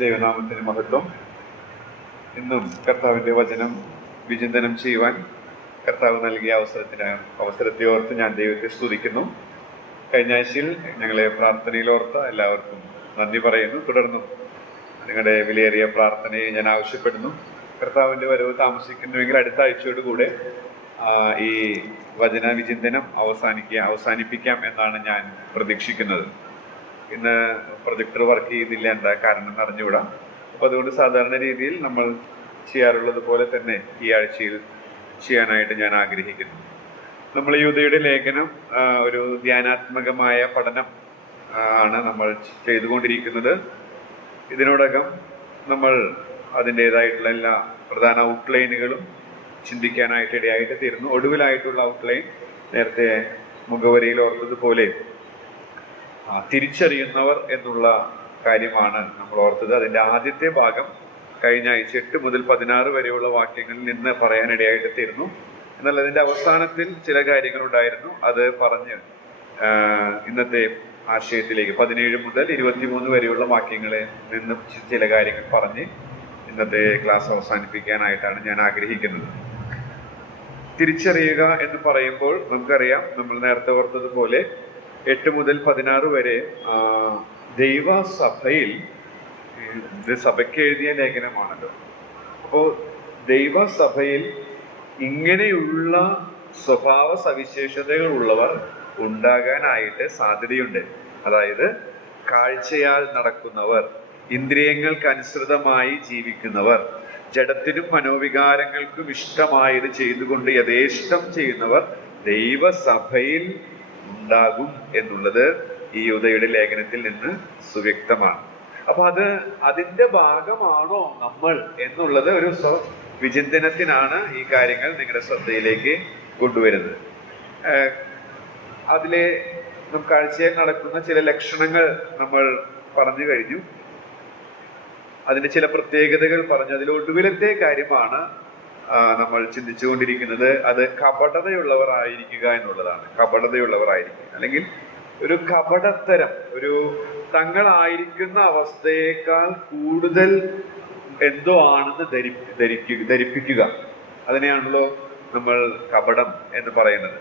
ദൈവനാമത്തിന് മഹത്വം. ഇന്നും കർത്താവിൻ്റെ വചനം വിചിന്തനം ചെയ്യുവാൻ കർത്താവ് നൽകിയ അവസരത്തെ ഓർത്ത് ഞാൻ ദൈവത്തെ സ്തുതിക്കുന്നു. കഴിഞ്ഞ ആഴ്ചയിൽ ഞങ്ങളെ പ്രാർത്ഥനയിൽ ഓർത്ത എല്ലാവർക്കും നന്ദി പറയുന്നു. തുടർന്നും നിങ്ങളുടെ വിലയേറിയ പ്രാർത്ഥനയെ ഞാൻ ആവശ്യപ്പെടുന്നു. കർത്താവിൻ്റെ വരവ് താമസിക്കുന്നുവെങ്കിൽ അടുത്ത ആഴ്ചയോടുകൂടെ ഈ വചന വിചിന്തനം അവസാനിപ്പിക്കാം എന്നാണ് ഞാൻ പ്രതീക്ഷിക്കുന്നത്. ഇന്ന് പ്രൊജക്ടർ വർക്ക് ചെയ്യുന്നില്ല, എന്താ കാരണം എന്ന് അറിഞ്ഞുകൂടാ. അപ്പോൾ അതുകൊണ്ട് സാധാരണ രീതിയിൽ നമ്മൾ ചെയ്യാറുള്ളത് പോലെ തന്നെ ഈ ആഴ്ചയിൽ ചെയ്യാനായിട്ട് ഞാൻ ആഗ്രഹിക്കുന്നു. നമ്മൾ യൂദയുടെ ലേഖനം ഒരു ധ്യാനാത്മകമായ പഠനം ആണ് നമ്മൾ ചെയ്തുകൊണ്ടിരിക്കുന്നത്. ഇതിനോടകം നമ്മൾ അതിൻ്റേതായിട്ടുള്ള എല്ലാ പ്രധാന ഔട്ട്ലൈനുകളും ചിന്തിക്കാനായിട്ട് ഇടയായിട്ട് തീർന്നു. ഒടുവിലായിട്ടുള്ള ഔട്ട്ലൈൻ നേരത്തെ മുഖവരിയിൽ ഓർത്തതുപോലെ തിരിച്ചറിയുന്നവർ എന്നുള്ള കാര്യമാണ് നമ്മൾ ഓർത്തത്. അതിൻ്റെ ആദ്യത്തെ ഭാഗം കഴിഞ്ഞ ആഴ്ച 8 മുതൽ 16 വരെയുള്ള വാക്യങ്ങളിൽ നിന്ന് പറയാനിടയായിട്ട് തീർന്നു. എന്നാൽ അതിൻ്റെ അവസാനത്തിൽ ചില കാര്യങ്ങളുണ്ടായിരുന്നു. അത് പറഞ്ഞ് ഇന്നത്തെ ആശയത്തിലേക്ക് 17 മുതൽ 23 വരെയുള്ള വാക്യങ്ങളിൽ നിന്ന് ചില കാര്യങ്ങൾ പറഞ്ഞ് ഇന്നത്തെ ക്ലാസ് അവസാനിപ്പിക്കാനായിട്ടാണ് ഞാൻ ആഗ്രഹിക്കുന്നത്. തിരിച്ചറിയുക എന്ന് പറയുമ്പോൾ നമുക്കറിയാം, നമ്മൾ നേരത്തെ ഓർത്തതുപോലെ 8 മുതൽ 16 വരെ ദൈവസഭയിൽ, ഇത് സഭയ്ക്ക് എഴുതിയ ലേഖനമാണല്ലോ. അപ്പോൾ ദൈവസഭയിൽ ഇങ്ങനെയുള്ള സ്വഭാവ സവിശേഷതകൾ ഉള്ളവർ ഉണ്ടാകാനായിട്ട് സാധ്യതയുണ്ട്. അതായത് കാഴ്ചയാൽ നടക്കുന്നവർ, ഇന്ദ്രിയങ്ങൾക്കനുസൃതമായി ജീവിക്കുന്നവർ, ജഡത്തിനും മനോവികാരങ്ങൾക്കും ഇഷ്ടമായത് ചെയ്തുകൊണ്ട് യഥേഷ്ടം ചെയ്യുന്നവർ ദൈവസഭയിൽ ഉണ്ടാകും എന്നുള്ളത് ഈ യൂദയുടെ ലേഖനത്തിൽ നിന്ന് സുവ്യക്തമാണ്. അപ്പൊ അതിന്റെ ഭാഗമാണോ നമ്മൾ എന്നുള്ളത് ഒരു വിചിന്തനത്തിനാണ് ഈ കാര്യങ്ങൾ നിങ്ങളുടെ ശ്രദ്ധയിലേക്ക് കൊണ്ടുവരുന്നത്. അതിലെ കാഴ്ചയിൽ നടക്കുന്ന ചില ലക്ഷണങ്ങൾ നമ്മൾ പറഞ്ഞു കഴിഞ്ഞു. അതിന്റെ ചില പ്രത്യേകതകൾ പറഞ്ഞു. അതിൽ ഒടുവിലത്തെ കാര്യമാണ് നമ്മൾ ചിന്തിച്ചുകൊണ്ടിരിക്കുന്നത്. അത് കപടതയുള്ളവർ ആയിരിക്കുക എന്നുള്ളതാണ്. കപടതയുള്ളവർ ആയിരിക്കുക, അല്ലെങ്കിൽ ഒരു കപടത്തരം, ഒരു തങ്ങളായിരിക്കുന്ന അവസ്ഥയേക്കാൾ കൂടുതൽ എന്തോ ആണെന്ന് ധരിപ്പിക്കുക. അതിനെയാണല്ലോ നമ്മൾ കപടം എന്ന് പറയുന്നത്.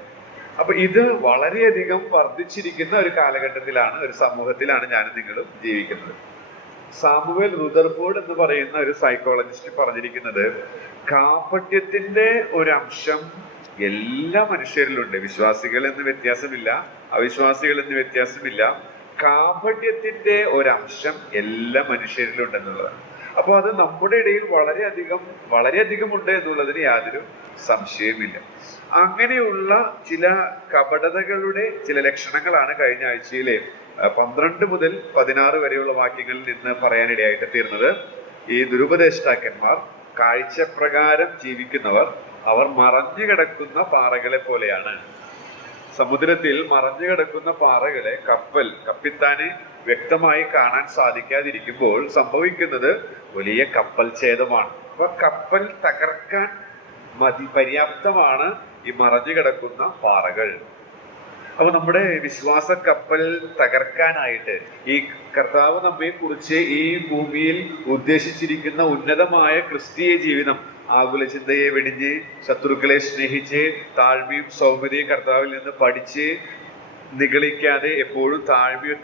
അപ്പൊ ഇത് വളരെയധികം വർദ്ധിച്ചിരിക്കുന്ന ഒരു കാലഘട്ടത്തിലാണ്, ഒരു സമൂഹത്തിലാണ് ഞാനും നിങ്ങളും ജീവിക്കുന്നത്. സാമുവൽ റുദർഫോർഡ് എന്ന് പറയുന്ന ഒരു സൈക്കോളജിസ്റ്റ് പറഞ്ഞിരിക്കുന്നത്, കാപട്യത്തിന്റെ ഒരംശം എല്ലാ മനുഷ്യരിലുണ്ട്. വിശ്വാസികൾ എന്ന് വ്യത്യാസമില്ല, അവിശ്വാസികൾ എന്ന് വ്യത്യാസമില്ല. കാപട്യത്തിന്റെ ഒരംശം എല്ലാ മനുഷ്യരിലുണ്ടെന്നുള്ളതാണ്. അപ്പോൾ അത് നമ്മുടെ ഇടയിൽ വളരെയധികം ഉണ്ട് എന്നുള്ളതിന് യാതൊരു സംശയമില്ല. അങ്ങനെയുള്ള ചില കപടതകളുടെ ചില ലക്ഷണങ്ങളാണ് കഴിഞ്ഞ ആഴ്ചയിലെ 12 മുതൽ 16 വരെയുള്ള വാക്യങ്ങളിൽ നിന്ന് പറയാനിടയായിട്ട് തീർന്നത്. ഈ ദുരുപദേഷ്ടാക്കന്മാർ, കാഴ്ചപ്രകാരം ജീവിക്കുന്നവർ, അവർ മറഞ്ഞു കിടക്കുന്ന പാറകളെ പോലെയാണ്. സമുദ്രത്തിൽ മറഞ്ഞു കിടക്കുന്ന പാറകളെ കപ്പിത്താന് വ്യക്തമായി കാണാൻ സാധിക്കാതിരിക്കുമ്പോൾ സംഭവിക്കുന്നത് വലിയ കപ്പൽ ഛേദമാണ്. അപ്പൊ കപ്പൽ തകർക്കാൻ പര്യാപ്തമാണ് ഈ മറഞ്ഞു കിടക്കുന്ന പാറകൾ. അപ്പൊ നമ്മുടെ വിശ്വാസ കപ്പൽ തകർക്കാനായിട്ട് ഈ കർത്താവ് നമ്മെ കുറിച്ച് ഈ ഭൂമിയിൽ ഉദ്ദേശിച്ചിരിക്കുന്ന ഉന്നതമായ ക്രിസ്തീയ ജീവിതം, ആകുല ചിന്തയെ വെടിഞ്ഞ്, ശത്രുക്കളെ സ്നേഹിച്ച്, താഴ്മയും സൗമ്യതയും കർത്താവിൽ നിന്ന് പഠിച്ച്, നിഗളിക്കാതെ എപ്പോഴും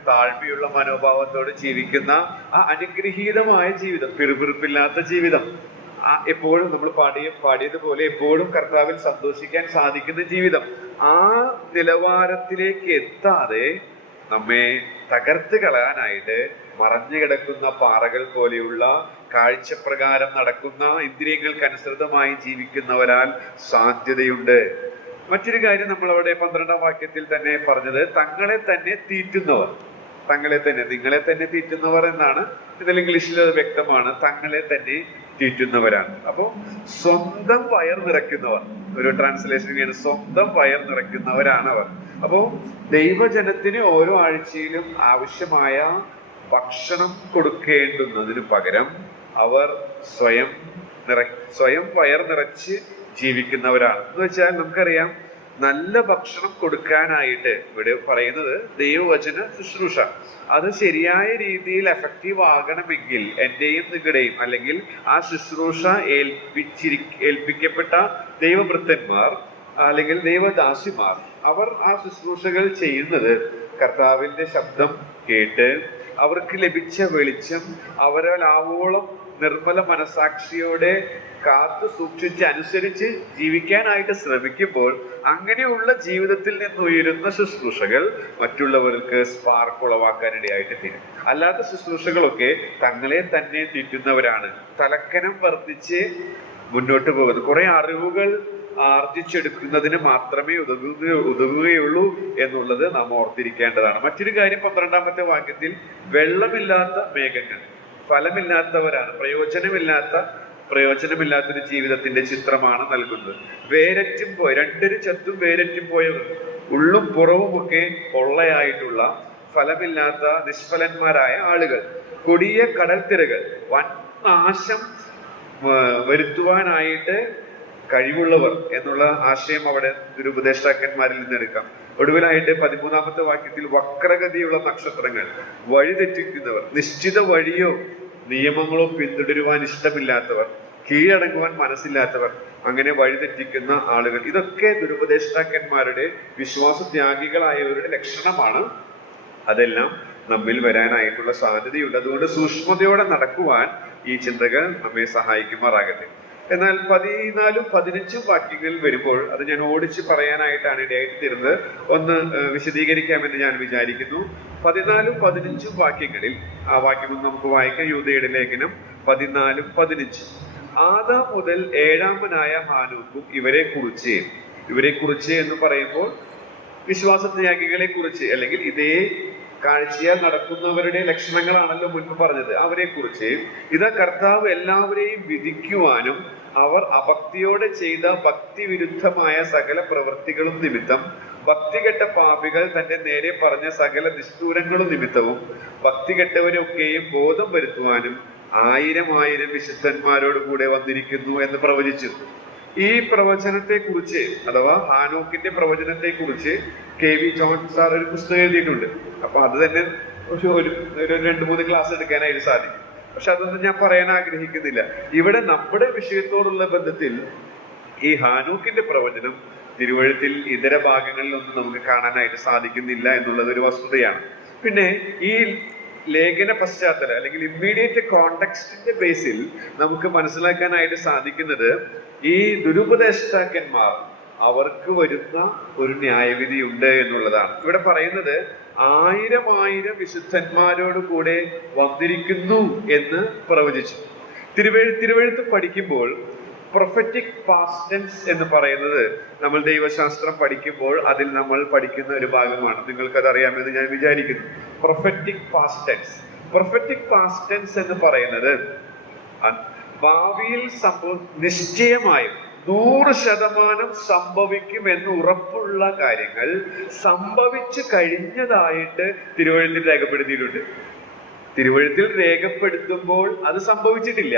താഴ്മയുള്ള മനോഭാവത്തോടെ ജീവിക്കുന്ന ആ അനുഗ്രഹീതമായ ജീവിതം, പിറുപിറുപ്പില്ലാത്ത ജീവിതം, എപ്പോഴും നമ്മൾ പാടിയതുപോലെ എപ്പോഴും കർത്താവിൽ സന്തോഷിക്കാൻ സാധിക്കുന്ന ജീവിതം, ആ നിലവാരത്തിലേക്ക് എത്താതെ നമ്മെ തകർത്ത് കളയാനായിട്ട് മറഞ്ഞു കിടക്കുന്ന പാറകൾ പോലെയുള്ള കാഴ്ചപ്രകാരം നടക്കുന്ന, ഇന്ദ്രിയങ്ങൾക്കനുസൃതമായി ജീവിക്കുന്നവരാൽ സാധ്യതയുണ്ട്. മറ്റൊരു കാര്യം നമ്മൾ അവിടെ 12-ാം വാക്യത്തിൽ തന്നെ പറഞ്ഞത്, നിങ്ങളെ തന്നെ തീറ്റുന്നവർ എന്നാണ്. ഇതിൽ ഇംഗ്ലീഷിൽ അത് വ്യക്തമാണ്, തങ്ങളെ തന്നെ തീറ്റുന്നവരാണ്. അപ്പോൾ സ്വന്തം വയർ നിറയ്ക്കുന്നവർ, ഒരു ട്രാൻസ്ലേഷൻ, സ്വന്തം വയർ നിറയ്ക്കുന്നവരാണ് അവർ. അപ്പോൾ ദൈവജനത്തിന് ഓരോ ആഴ്ചയിലും ആവശ്യമായ ഭക്ഷണം കൊടുക്കേണ്ടുന്നതിന് പകരം അവർ സ്വയം വയർ നിറച്ച് ജീവിക്കുന്നവരാണ്. എന്ന് വെച്ചാൽ നമുക്കറിയാം, നല്ല ഭക്ഷണം കൊടുക്കാനായിട്ട് ഇവിടെ പറയുന്നത് ദൈവവചന ശുശ്രൂഷ. അത് ശരിയായ രീതിയിൽ എഫക്റ്റീവ് ആകണമെങ്കിൽ എന്റെയും നിങ്ങളുടെയും, അല്ലെങ്കിൽ ആ ശുശ്രൂഷ ഏൽപ്പിക്കപ്പെട്ട ദൈവഭൃത്തന്മാർ അല്ലെങ്കിൽ ദൈവദാസിമാർ, അവർ ആ ശുശ്രൂഷകൾ ചെയ്യുന്നത് കർത്താവിന്റെ ശബ്ദം കേട്ട് അവർക്ക് ലഭിച്ച വെളിച്ചം അവരാൽ ആവോളം നിർമ്മല മനസാക്ഷിയോടെ കാത്തു സൂക്ഷിച്ച് അനുസരിച്ച് ജീവിക്കാനായിട്ട് ശ്രമിക്കുമ്പോൾ അങ്ങനെയുള്ള ജീവിതത്തിൽ നിന്ന് ഉയരുന്ന ശുശ്രൂഷകൾ മറ്റുള്ളവർക്ക് സ്പാർക്ക് ഉളവാക്കാനിടയായിട്ട് തീരും. അല്ലാത്ത ശുശ്രൂഷകളൊക്കെ തങ്ങളെ തന്നെ തീറ്റുന്നവരാണ്. തലക്കനം വർദ്ധിച്ച് മുന്നോട്ട് പോകുന്നത്, കുറെ അറിവുകൾ ആർജിച്ചെടുക്കുന്നതിന് മാത്രമേ ഉതകുകയുള്ളൂ എന്നുള്ളത് നാം ഓർത്തിരിക്കേണ്ടതാണ്. മറ്റൊരു കാര്യം 12-ാമത്തെ വാക്യത്തിൽ വെള്ളമില്ലാത്ത മേഘങ്ങൾ ഫലമില്ലാത്തവരാണ്, പ്രയോജനമില്ലാത്തൊരു ജീവിതത്തിന്റെ ചിത്രമാണ് നൽകുന്നത്. വേരറ്റും പോയി, രണ്ടൊരു ചത്തും വേരറ്റും പോയവർ, ഉള്ളും പുറവും ഒക്കെ പൊള്ളയായിട്ടുള്ള ഫലമില്ലാത്ത നിഷ്ഫലന്മാരായ ആളുകൾ, കൊടിയ കടൽത്തിരകൾ, വൻ നാശം വരുത്തുവാനായിട്ട് കഴിവുള്ളവർ എന്നുള്ള ആശയം അവിടെ ദുരുപദേഷ്ടാക്കന്മാരിൽ നിന്ന് എടുക്കാം. ഒടുവിലായിട്ട് 13-ാമത്തെ വാക്യത്തിൽ വക്രഗതിയുള്ള നക്ഷത്രങ്ങൾ, വഴിതെറ്റിക്കുന്നവർ, നിശ്ചിത വഴിയോ നിയമങ്ങളോ പിന്തുടരുവാൻ ഇഷ്ടമില്ലാത്തവർ, കീഴടങ്ങുവാൻ മനസ്സില്ലാത്തവർ, അങ്ങനെ വഴിതെറ്റിക്കുന്ന ആളുകൾ, ഇതൊക്കെ ദുരുപദേഷ്ടാക്കന്മാരുടെ വിശ്വാസത്യാഗികളായവരുടെ ലക്ഷണമാണ്. അതെല്ലാം നമ്മിൽ വരാനായിട്ടുള്ള സാധ്യതയുണ്ട്. അതുകൊണ്ട് സൂക്ഷ്മതയോടെ നടക്കുവാൻ ഈ ചിന്തകൾ നമ്മെ സഹായിക്കുമാറാകട്ടെ. എന്നാൽ 14ഉം 15ഉം വാക്യങ്ങളിൽ വരുമ്പോൾ അത് ഞാൻ ഓടിച്ച് പറയാനായിട്ടാണ് ഇടയായിട്ട് തരുന്നത്. ഒന്ന് വിശദീകരിക്കാമെന്ന് ഞാൻ വിചാരിക്കുന്നു. 14ഉം 15ഉം വാക്യങ്ങളിൽ, ആ വാക്യം നമുക്ക് വായിക്കാം. യൂദയുടെ ലേഖനം 14ഉം 15ഉം. ആദാം മുതൽ ഏഴാമനായ ഹാനോക്കും ഇവരെ കുറിച്ച് എന്ന് പറയുമ്പോൾ വിശ്വാസത്യാഗികളെ കുറിച്ച്, അല്ലെങ്കിൽ ഇതേ കാഴ്ചയാൽ നടക്കുന്നവരുടെ ലക്ഷണങ്ങളാണല്ലോ മുൻപ് പറഞ്ഞത്. അവരെ കുറിച്ച് ഇതാ കർത്താവ് എല്ലാവരെയും വിധിക്കുവാനും അവർ അഭക്തിയോടെ ചെയ്ത ഭക്തിവിരുദ്ധമായ സകല പ്രവൃത്തികളും നിമിത്തം, ഭക്തികെട്ട പാപികൾ തന്റെ നേരെ പറഞ്ഞ സകല നിഷ്ഠൂരങ്ങളും നിമിത്തവും ഭക്തികെട്ടവരൊക്കെയും ബോധം വരുത്തുവാനും 1000 വിശുദ്ധന്മാരോട് കൂടെ വന്നിരിക്കുന്നു എന്ന് പ്രവചിച്ചു. ഈ പ്രവചനത്തെ കുറിച്ച്, അഥവാ ഹാനോക്കിന്റെ പ്രവചനത്തെ കുറിച്ച് KV ജോൺ സാർ ഒരു പുസ്തകം എഴുതിയിട്ടുണ്ട്. അപ്പൊ അത് തന്നെ ഒരു 2-3 ക്ലാസ് എടുക്കാനായിട്ട് സാധിക്കും. പക്ഷെ അതൊന്നും ഞാൻ പറയാൻ ആഗ്രഹിക്കുന്നില്ല. ഇവിടെ നമ്മുടെ വിഷയത്തോടുള്ള ബന്ധത്തിൽ ഈ ഹാനോക്കിന്റെ പ്രവചനം തിരുവഴുത്തിൽ ഇതര ഭാഗങ്ങളിലൊന്നും നമുക്ക് കാണാനായിട്ട് സാധിക്കുന്നില്ല എന്നുള്ളത് ഒരു വസ്തുതയാണ്. പിന്നെ ഈ ലേഖന പശ്ചാത്തലം അല്ലെങ്കിൽ ഇമ്മീഡിയറ്റ് കോണ്ടെക്സ്റ്റിന്റെ ബേസിൽ നമുക്ക് മനസ്സിലാക്കാനായിട്ട് സാധിക്കുന്നത് ഈ ദുരുപദേഷ്ടാക്കന്മാർ അവർക്ക് വരുന്ന ഒരു ന്യായവിധി ഉണ്ട് എന്നുള്ളതാണ്. ഇവിടെ പറയുന്നത് 1000 വിശുദ്ധന്മാരോട് കൂടെ വന്നിരിക്കുന്നു എന്ന് പ്രവചിച്ചു. തിരുവെഴുത്ത് പഠിക്കുമ്പോൾ പ്രൊഫറ്റിക് പാസ്റ്റ് ടെൻസ് എന്ന് പറയുന്നത് നമ്മൾ ദൈവശാസ്ത്രം പഠിക്കുമ്പോൾ അതിൽ നമ്മൾ പഠിക്കുന്ന ഒരു ഭാഗമാണ്. നിങ്ങൾക്കത് അറിയാമെന്ന് ഞാൻ വിചാരിക്കുന്നു. പ്രൊഫറ്റിക് പാസ്റ്റ് ടെൻസ് എന്ന് പറയുന്നത് ഭാവിയിൽ നിശ്ചയമായും 100% സംഭവിക്കും എന്ന് ഉറപ്പുള്ള കാര്യങ്ങൾ സംഭവിച്ചു കഴിഞ്ഞതായിട്ട് തിരുവഴുത്തിൽ രേഖപ്പെടുത്തിയിട്ടുണ്ട്. തിരുവഴുത്തിൽ രേഖപ്പെടുത്തുമ്പോൾ അത് സംഭവിച്ചിട്ടില്ല,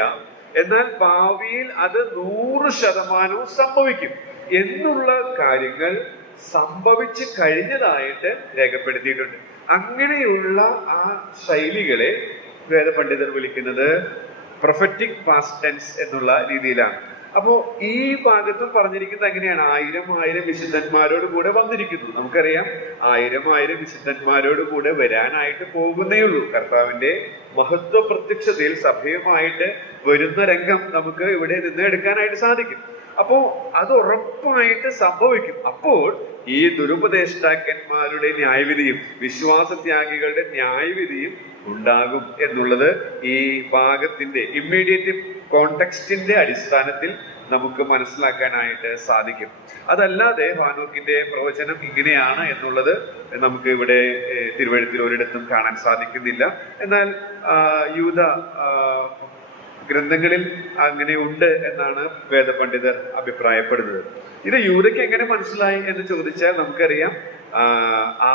എന്നാൽ ഭാവിയിൽ അത് 100% സംഭവിക്കും എന്നുള്ള കാര്യങ്ങൾ സംഭവിച്ചു കഴിഞ്ഞതായിട്ട് രേഖപ്പെടുത്തിയിട്ടുണ്ട്. അങ്ങനെയുള്ള ആ ശൈലികളെ വേദപണ്ഡിതർ വിളിക്കുന്നത് പ്രൊഫറ്റിക് പാസ്റ്റ് ടെൻസ് എന്നുള്ള രീതിയിലാണ്. അപ്പോ ഈ ഭാഗത്തും പറഞ്ഞിരിക്കുന്നത് എങ്ങനെയാണ്? 1000 വിശുദ്ധന്മാരോട് കൂടെ വന്നിരിക്കുന്നു. നമുക്കറിയാം 1000 വിശുദ്ധന്മാരോട് കൂടെ വരാനായിട്ട് പോകുന്നേ ഉള്ളൂ. കർത്താവിന്റെ മഹത്വ പ്രത്യക്ഷതയിൽ സഭയുമായിട്ട് വരുന്ന രംഗം നമുക്ക് ഇവിടെ നിന്ന് എടുക്കാനായിട്ട് സാധിക്കും. അപ്പോ അത് ഉറപ്പായിട്ട് സംഭവിക്കും. അപ്പോൾ ഈ ദുരുപദേഷ്ടാക്കന്മാരുടെ ന്യായവിധിയും വിശ്വാസത്യാഗികളുടെ ന്യായവിധിയും ഉണ്ടാകും എന്നുള്ളത് ഈ ഭാഗത്തിന്റെ ഇമ്മീഡിയറ്റ് കോണ്ടെക്സ്റ്റിന്റെ അടിസ്ഥാനത്തിൽ നമുക്ക് മനസ്സിലാക്കാനായിട്ട് സാധിക്കും. അതല്ലാതെ ഹാനോക്കിന്റെ പ്രവചനം ഇങ്ങനെയാണ് എന്നുള്ളത് നമുക്ക് ഇവിടെ തിരുവഴുത്തിൽ ഒരിടത്തും കാണാൻ സാധിക്കുന്നില്ല. എന്നാൽ യൂദ ഗ്രന്ഥങ്ങളിൽ അങ്ങനെ ഉണ്ട് എന്നാണ് വേദപണ്ഡിതർ അഭിപ്രായപ്പെടുന്നത്. ഇത് യൂദയ്ക്ക് എങ്ങനെ മനസ്സിലായി എന്ന് ചോദിച്ചാൽ നമുക്കറിയാം,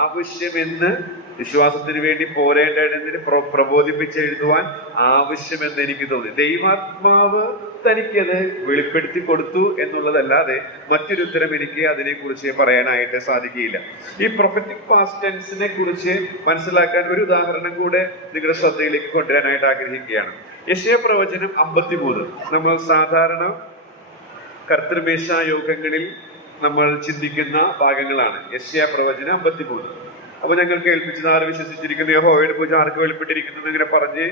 ആവശ്യമെന്ന് വിശ്വാസത്തിന് വേണ്ടി പോരേണ്ടതിന് പ്രബോധിപ്പിച്ചെഴുതുവാൻ ആവശ്യമെന്ന് എനിക്ക് തോന്നി. ദൈവാത്മാവ് തനിക്കത് വെളിപ്പെടുത്തി കൊടുത്തു എന്നുള്ളതല്ലാതെ മറ്റൊരു ഉത്തരം എനിക്ക് അതിനെക്കുറിച്ച് പറയാനായിട്ട് സാധിക്കുകയില്ല. ഈ പ്രൊഫറ്റിക് പാസ്റ്റ് ടെൻസിനെ കുറിച്ച് മനസ്സിലാക്കാൻ ഒരു ഉദാഹരണം കൂടെ നിങ്ങളുടെ ശ്രദ്ധയിലേക്ക് കൊണ്ടുവരാനായിട്ട് ആഗ്രഹിക്കുകയാണ്. യെശയ്യാ പ്രവചനം 53 നമ്മൾ സാധാരണ കർത്തൃമേശ യോഗങ്ങളിൽ നമ്മൾ ചിന്തിക്കുന്ന ഭാഗങ്ങളാണ്. യെശയ്യാ പ്രവചനം 53. അപ്പൊ ഞങ്ങൾ കേൾപ്പിച്ചത് ആര് വിശ്വസിച്ചിരിക്കുന്നു, യഹോവയുടെ പൂജ ആർക്ക് വെളിപ്പെട്ടിരിക്കുന്നു എന്നിങ്ങനെ പറഞ്ഞ്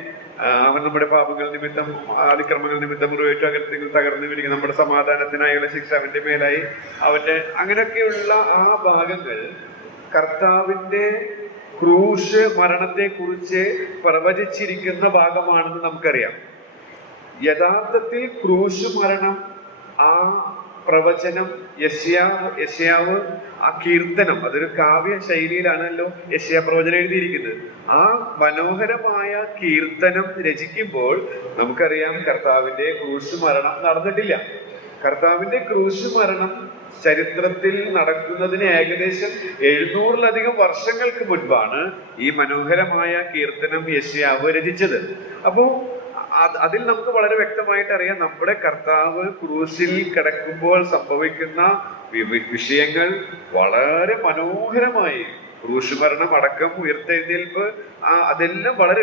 അവൻ നമ്മുടെ പാപങ്ങൾ നിമിത്തം അതിക്രമങ്ങൾ നിമിത്തം മുറിവേറ്റു അകലത്തിൽ തകർന്നു വീഴുക, നമ്മുടെ സമാധാനത്തിനായുള്ള ശിക്ഷ അവന്റെ മേലായി, അവന്റെ അങ്ങനെയൊക്കെയുള്ള ആ ഭാഗങ്ങൾ കർത്താവിന്റെ ക്രൂശ് മരണത്തെ കുറിച്ച് പ്രവചിച്ചിരിക്കുന്ന ഭാഗമാണെന്ന് നമുക്കറിയാം. യഥാർത്ഥത്തിൽ ക്രൂശ് മരണം ആ പ്രവചനം യെശയ്യാവ് ആ കീർത്തനം, അതൊരു കാവ്യ ശൈലിയിലാണല്ലോ യെശയ്യാ പ്രവചനം എഴുതിയിരിക്കുന്നത്. ആ മനോഹരമായ കീർത്തനം രചിക്കുമ്പോൾ നമുക്കറിയാം കർത്താവിന്റെ ക്രൂശ് മരണം നടന്നിട്ടില്ല. കർത്താവിന്റെ ക്രൂശ് മരണം ചരിത്രത്തിൽ നടക്കുന്നതിന് ഏകദേശം 700-ലധികം വർഷങ്ങൾക്ക് മുൻപാണ് ഈ മനോഹരമായ കീർത്തനം യെശയ്യാവ് രചിച്ചത്. അപ്പോ അതിൽ നമുക്ക് വളരെ വ്യക്തമായിട്ട് അറിയാം, നമ്മുടെ കർത്താവ് ക്രൂശിൽ കിടക്കുമ്പോൾ സംഭവിക്കുന്ന വിഷയങ്ങൾ വളരെ മനോഹരമായി, ക്രൂശ് മരണം അടക്കം ഉയർത്തെഴുന്നേൽപ്പ്, അതെല്ലാം വളരെ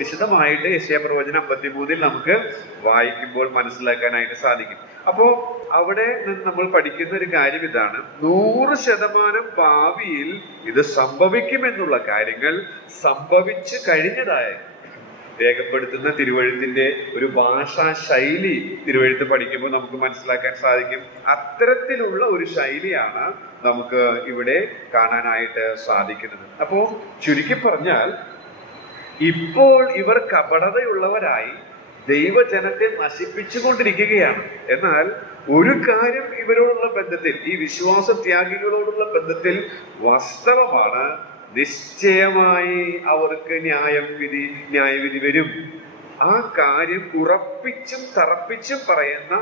വിശദമായിട്ട് യെശയ്യാ പ്രവചനം 53 നമുക്ക് വായിക്കുമ്പോൾ മനസ്സിലാക്കാനായിട്ട് സാധിക്കും. അപ്പോ അവിടെ നമ്മൾ പഠിക്കുന്ന ഒരു കാര്യം ഇതാണ്: 100% ഭാവിയിൽ ഇത് സംഭവിക്കുമെന്നുള്ള കാര്യങ്ങൾ സംഭവിച്ചു കഴിഞ്ഞതായി രേഖപ്പെടുത്തുന്ന തിരുവഴുത്തിന്റെ ഒരു ഭാഷാ ശൈലി തിരുവഴുത്ത് പഠിക്കുമ്പോൾ നമുക്ക് മനസ്സിലാക്കാൻ സാധിക്കും. അത്തരത്തിലുള്ള ഒരു ശൈലിയാണ് നമുക്ക് ഇവിടെ കാണാനായിട്ട് സാധിക്കുന്നത്. അപ്പോ ചുരുക്കി പറഞ്ഞാൽ, ഇപ്പോൾ ഇവർ കപടതയുള്ളവരായി ദൈവജനത്തെ നശിപ്പിച്ചുകൊണ്ടിരിക്കുകയാണ്. എന്നാൽ ഒരു കാര്യം ഇവരോടുള്ള ബന്ധത്തിൽ, ഈ വിശ്വാസത്യാഗികളോടുള്ള ബന്ധത്തിൽ വാസ്തവമാണ്, നിശ്ചയമായി അവർക്ക് ന്യായവിധി വരും. ആ കാര്യം ഉറപ്പിച്ചും തറപ്പിച്ചും പറയുന്ന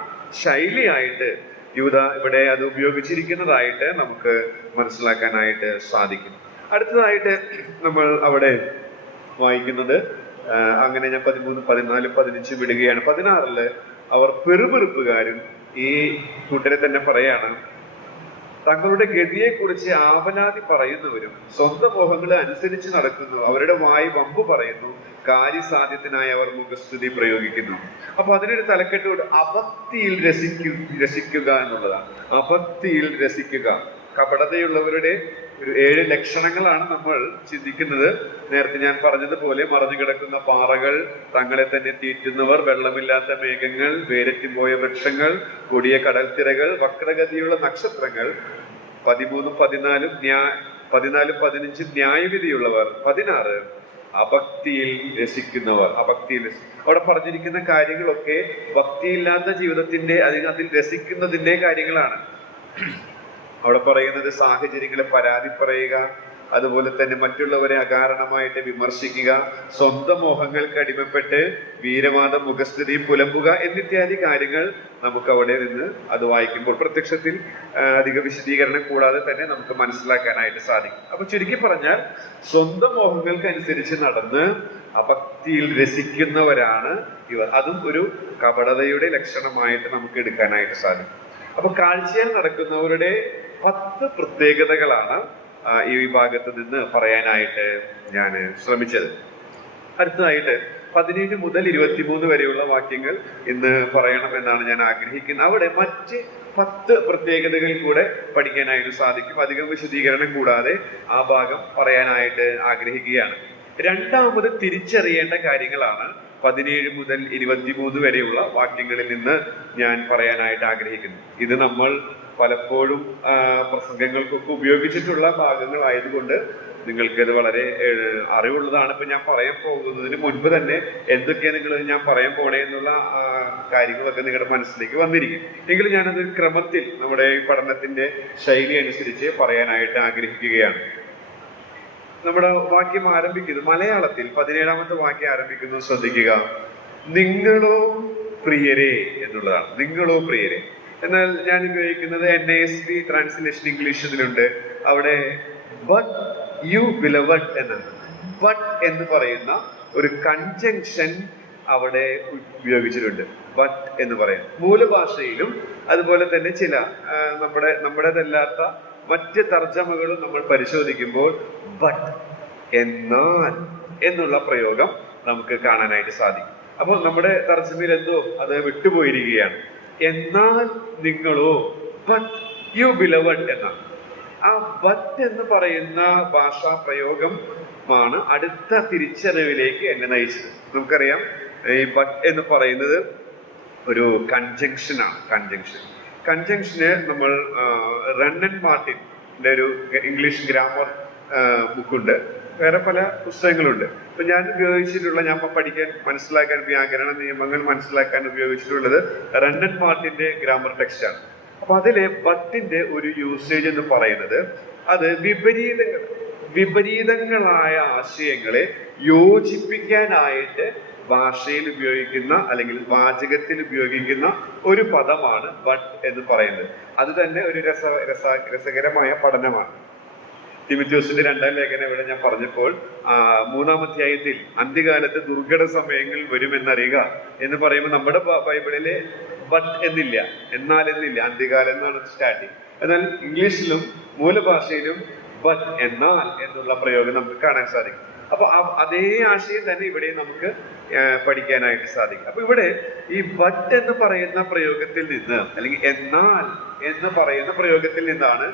ശൈലിയായിട്ട് യൂദാ ഇവിടെ അത് ഉപയോഗിച്ചിരിക്കുന്നതായിട്ട് നമുക്ക് മനസ്സിലാക്കാനായിട്ട് സാധിക്കും. അടുത്തതായിട്ട് നമ്മൾ അവിടെ വായിക്കുന്നത്, അങ്ങനെ ഞാൻ 13, 14, 15 വിടുകയാണ്. 16 അവർ പെറുപെറുപ്പുകാരും ഈ കൂട്ടരെ തന്നെ പറയാണ്, തങ്ങളുടെ ഗതിയെക്കുറിച്ച് ആവലാതി പറയുന്നവരും സ്വന്തം മോഹങ്ങളെ അനുസരിച്ച് നടക്കുന്നു, അവരുടെ വായി വമ്പ് പറയുന്നു, കാര്യസാധ്യത്തിനായി അവർ മുഖസ്തുതി പ്രയോഗിക്കുന്നു. അപ്പൊ അതിനൊരു തലക്കെട്ടോട് അഭക്തിയിൽ രസിക്കുക എന്നുള്ളതാണ്. അഭക്തിയിൽ രസിക്കുക. കപടതയുള്ളവരുടെ ഒരു 7 ലക്ഷണങ്ങളാണ് നമ്മൾ ചിന്തിക്കുന്നത്. നേരത്തെ ഞാൻ പറഞ്ഞതുപോലെ, മറഞ്ഞു കിടക്കുന്ന പാറകൾ, തങ്ങളെ തന്നെ തീറ്റുന്നവർ, വെള്ളമില്ലാത്ത മേഘങ്ങൾ, വേരറ്റുപോയ വൃക്ഷങ്ങൾ, കൊടിയ കടൽത്തിരകൾ, വക്രഗതിയുള്ള നക്ഷത്രങ്ങൾ. 13, 14, 15 ന്യായവിധിയുള്ളവർ. 16 അഭക്തിയിൽ രസിക്കുന്നവർ. അവിടെ പറഞ്ഞിരിക്കുന്ന കാര്യങ്ങളൊക്കെ ഭക്തിയില്ലാത്ത ജീവിതത്തിന്റെ, അതിൽ രസിക്കുന്നതിന്റെ കാര്യങ്ങളാണ്. അവിടെ പറയുന്നത് സാഹചര്യങ്ങളെ പരാതി പറയുക, അതുപോലെ തന്നെ മറ്റുള്ളവരെ അകാരണമായിട്ട് വിമർശിക്കുക, സ്വന്തം മോഹങ്ങൾക്ക് അടിമപ്പെട്ട് വീരവാദം, മുഖസ്തുതി പുലമ്പുക എന്നിത്യാദി കാര്യങ്ങൾ നമുക്ക് അവിടെ നിന്ന് അത് വായിക്കുമ്പോൾ പ്രത്യക്ഷത്തിൽ അധിക വിശദീകരണം കൂടാതെ തന്നെ നമുക്ക് മനസ്സിലാക്കാനായിട്ട് സാധിക്കും. അപ്പൊ ചുരുക്കി പറഞ്ഞാൽ, സ്വന്തം മോഹങ്ങൾക്ക് അനുസരിച്ച് നടന്ന് അഭക്തിയിൽ രസിക്കുന്നവരാണ് ഇവർ. അതും ഒരു കപടതയുടെ ലക്ഷണമായിട്ട് നമുക്ക് എടുക്കാനായിട്ട് സാധിക്കും. അപ്പൊ കാഴ്ചയിൽ നടക്കുന്നവരുടെ 10 പ്രത്യേകതകളാണ് ഈ വിഭാഗത്ത് നിന്ന് പറയാനായിട്ട് ഞാൻ ശ്രമിച്ചത്. അടുത്തതായിട്ട് 17 മുതൽ 23 വരെയുള്ള വാക്യങ്ങൾ ഇന്ന് പറയണം എന്നാണ് ഞാൻ ആഗ്രഹിക്കുന്നത്. അവിടെ മറ്റ് 10 പ്രത്യേകതകൾ കൂടെ പഠിക്കാനായിട്ട് സാധിക്കും. അധികം വിശദീകരണം കൂടാതെ ആ ഭാഗം പറയാനായിട്ട് ആഗ്രഹിക്കുകയാണ്. രണ്ടാമത് തിരിച്ചറിയേണ്ട കാര്യങ്ങളാണ് 17 മുതൽ 23 വരെയുള്ള വാക്യങ്ങളിൽ നിന്ന് ഞാൻ പറയാനായിട്ട് ആഗ്രഹിക്കുന്നു. ഇത് നമ്മൾ പലപ്പോഴും പ്രസംഗങ്ങൾക്കൊക്കെ ഉപയോഗിച്ചിട്ടുള്ള ഭാഗങ്ങളായതുകൊണ്ട് നിങ്ങൾക്കത് വളരെ അറിവുള്ളതാണ്. ഇപ്പൊ ഞാൻ പറയാൻ പോകുന്നതിന് മുൻപ് തന്നെ എന്തൊക്കെയാണ് ഞാൻ പറയാൻ പോണേ എന്നുള്ള കാര്യങ്ങളൊക്കെ നിങ്ങളുടെ മനസ്സിലേക്ക് വന്നിരിക്കും. എങ്കിലും ഞാനത് ക്രമത്തിൽ നമ്മുടെ ഈ പഠനത്തിന്റെ ശൈലി അനുസരിച്ച് പറയാനായിട്ട് ആഗ്രഹിക്കുകയാണ്. നമ്മുടെ വാക്യം ആരംഭിക്കുന്നത് മലയാളത്തിൽ 17ാമത്തെ വാക്യം ആരംഭിക്കുന്നത് ശ്രദ്ധിക്കുക. നിങ്ങളോ പ്രിയരെ എന്നുള്ളതാണ്. നിങ്ങളോ പ്രിയരെ. എന്നാൽ ഞാൻ ഉപയോഗിക്കുന്നത് NASB ട്രാൻസ്ലേഷൻ ഇംഗ്ലീഷിലുണ്ട്. അവിടെ ബട്ട് യു ബിലവഡ് എന്നാണ്. ബട്ട് എന്ന് പറയുന്ന ഒരു കൺജങ്ഷൻ അവിടെ ഉപയോഗിച്ചിട്ടുണ്ട്. ബട്ട് എന്ന് പറയുന്നത് മൂലഭാഷയിലും അതുപോലെ തന്നെ ചില നമ്മുടേതല്ലാത്ത മറ്റ് തർജ്ജമകളും നമ്മൾ പരിശോധിക്കുമ്പോൾ ബട്ട് എന്നാൽ എന്നുള്ള പ്രയോഗം നമുക്ക് കാണാനായിട്ട് സാധിക്കും. അപ്പോൾ നമ്മുടെ തർജ്ജമയിൽ എന്തോ അത് വിട്ടുപോയിരിക്കുകയാണ്. എന്നാൽ നിങ്ങളോ ബട്ട് യു ബിലവഡ് എന്നാണ്. ആ ബട്ട് എന്ന് പറയുന്ന ഭാഷാ പ്രയോഗമാണ് അടുത്ത തിരിച്ചറിവിലേക്ക് എന്നെ നയിച്ചത്. നമുക്കറിയാം ഈ ബട്ട് എന്ന് പറയുന്നത് ഒരു കൺജങ്ഷനാണ്. കൺജങ്ഷന് നമ്മൾ റണ്ണൻ മാർട്ടിൻ്റെ ഒരു ഇംഗ്ലീഷ് ഗ്രാമർ ബുക്കുണ്ട്, വേറെ പല പുസ്തകങ്ങളുണ്ട്. അപ്പൊ ഞാൻ ഉപയോഗിച്ചിട്ടുള്ള, ഞാൻ പഠിക്കാൻ മനസ്സിലാക്കാൻ വ്യാകരണ നിയമങ്ങൾ മനസ്സിലാക്കാൻ ഉപയോഗിച്ചിട്ടുള്ളത് റണ്ണൻ മാർട്ടിന്റെ ഗ്രാമർ ടെക്സ്റ്റാണ്. അപ്പൊ അതിലെ ബട്ടിന്റെ ഒരു യൂസേജ് എന്ന് പറയുന്നത് അത് വിപരീതങ്ങളായ ആശയങ്ങളെ യോജിപ്പിക്കാനായിട്ട് ഭാഷയിൽ ഉപയോഗിക്കുന്ന അല്ലെങ്കിൽ വാചകത്തിൽ ഉപയോഗിക്കുന്ന ഒരു പദമാണ് ബട്ട് എന്ന് പറയുന്നത്. അത് തന്നെ ഒരു രസകരമായ പഠനമാണ്. തിമോഥെയോസിന്റെ 2-ാം ലേഖനം ഇവിടെ ഞാൻ പറഞ്ഞപ്പോൾ 3-ാം അധ്യായത്തിൽ അന്ത്യകാലത്ത് ദുർഘട സമയങ്ങൾ വരുമെന്നറിയുക എന്ന് പറയുമ്പോൾ നമ്മുടെ ബൈബിളിലെ ബട്ട് എന്നില്ല, എന്നാൽ എന്നില്ല, അന്ത്യകാലം എന്നാണ് സ്റ്റാർട്ടിങ്. എന്നാൽ ഇംഗ്ലീഷിലും മൂലഭാഷയിലും ബട്ട് എന്നാൽ എന്നുള്ള പ്രയോഗം നമുക്ക് കാണാൻ സാധിക്കും. അപ്പൊ അതേ ആശയം തന്നെ ഇവിടെ നമുക്ക് പഠിക്കാനായിട്ട് സാധിക്കും. അപ്പൊ ഇവിടെ ഈ ബട്ട് എന്ന് പറയുന്ന പ്രയോഗത്തിൽ നിന്ന് അല്ലെങ്കിൽ എന്നാൽ എന്ന് പറയുന്ന പ്രയോഗത്തിൽ നിന്നാണ്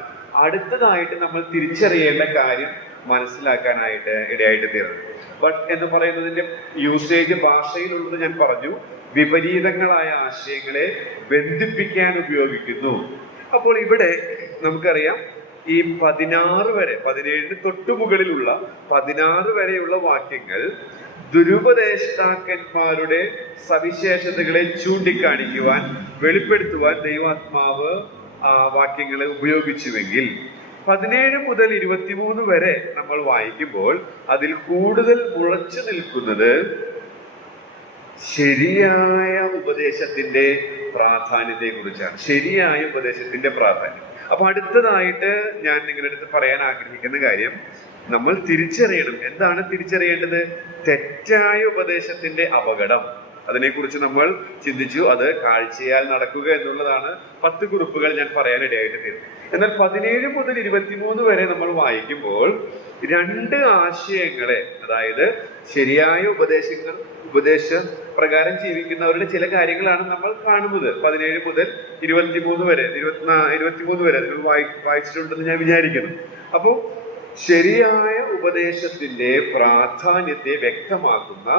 അടുത്തതായിട്ട് നമ്മൾ തിരിച്ചറിയേണ്ട കാര്യം മനസ്സിലാക്കാനായിട്ട് ഇടയായിട്ട് തീർന്നത്. ബട്ട് എന്ന് പറയുന്നതിന്റെ യൂസേജ് ഭാഷയിലുള്ളത് ഞാൻ പറഞ്ഞു, വിപരീതങ്ങളായ ആശയങ്ങളെ ബന്ധിപ്പിക്കാൻ ഉപയോഗിക്കുന്നു. അപ്പോൾ ഇവിടെ നമുക്കറിയാം ഈ 16 വരെ 17 തൊട്ടുമുകളിലുള്ള 16 വരെയുള്ള വാക്യങ്ങൾ ദുരുപദേഷ്ടാക്കന്മാരുടെ സവിശേഷതകളെ ചൂണ്ടിക്കാണിക്കുവാൻ, വെളിപ്പെടുത്തുവാൻ ദൈവാത്മാവ് വാക്യങ്ങളെ ഉപയോഗിച്ചുവെങ്കിൽ 17 മുതൽ 23 വരെ നമ്മൾ വായിക്കുമ്പോൾ അതിൽ കൂടുതൽ മുളച്ചു നിൽക്കുന്നത് ശരിയായ ഉപദേശത്തിന്റെ പ്രാധാന്യത്തെ കുറിച്ചാണ്. ശരിയായ ഉപദേശത്തിന്റെ പ്രാധാന്യം. അപ്പൊ അടുത്തതായിട്ട് ഞാൻ നിങ്ങളുടെ അടുത്ത് പറയാൻ ആഗ്രഹിക്കുന്ന കാര്യം, നമ്മൾ തിരിച്ചറിയണം. എന്താണ് തിരിച്ചറിയേണ്ടത്? തെറ്റായ ഉപദേശത്തിന്റെ അപകടം. അതിനെക്കുറിച്ച് നമ്മൾ ചിന്തിച്ചു. അത് കാഴ്ചയാൽ നടക്കുക എന്നുള്ളതാണ് 10 കുറിപ്പുകൾ ഞാൻ പറയാനിടയായിട്ട് തീർന്നു. എന്നാൽ 17 മുതൽ 23 വരെ നമ്മൾ വായിക്കുമ്പോൾ 2 ആശയങ്ങളെ, അതായത് ശരിയായ ഉപദേശ പ്രകാരം ജീവിക്കുന്നവരുടെ ചില കാര്യങ്ങളാണ് നമ്മൾ കാണുന്നത്. 17 മുതൽ 23 വരെ 23 വരെ നിങ്ങൾ വായിച്ചിട്ടുണ്ടെന്ന് ഞാൻ വിചാരിക്കുന്നു. അപ്പോൾ ശരിയായ ഉപദേശത്തിന്റെ പ്രാധാന്യത്തെ വ്യക്തമാക്കുന്ന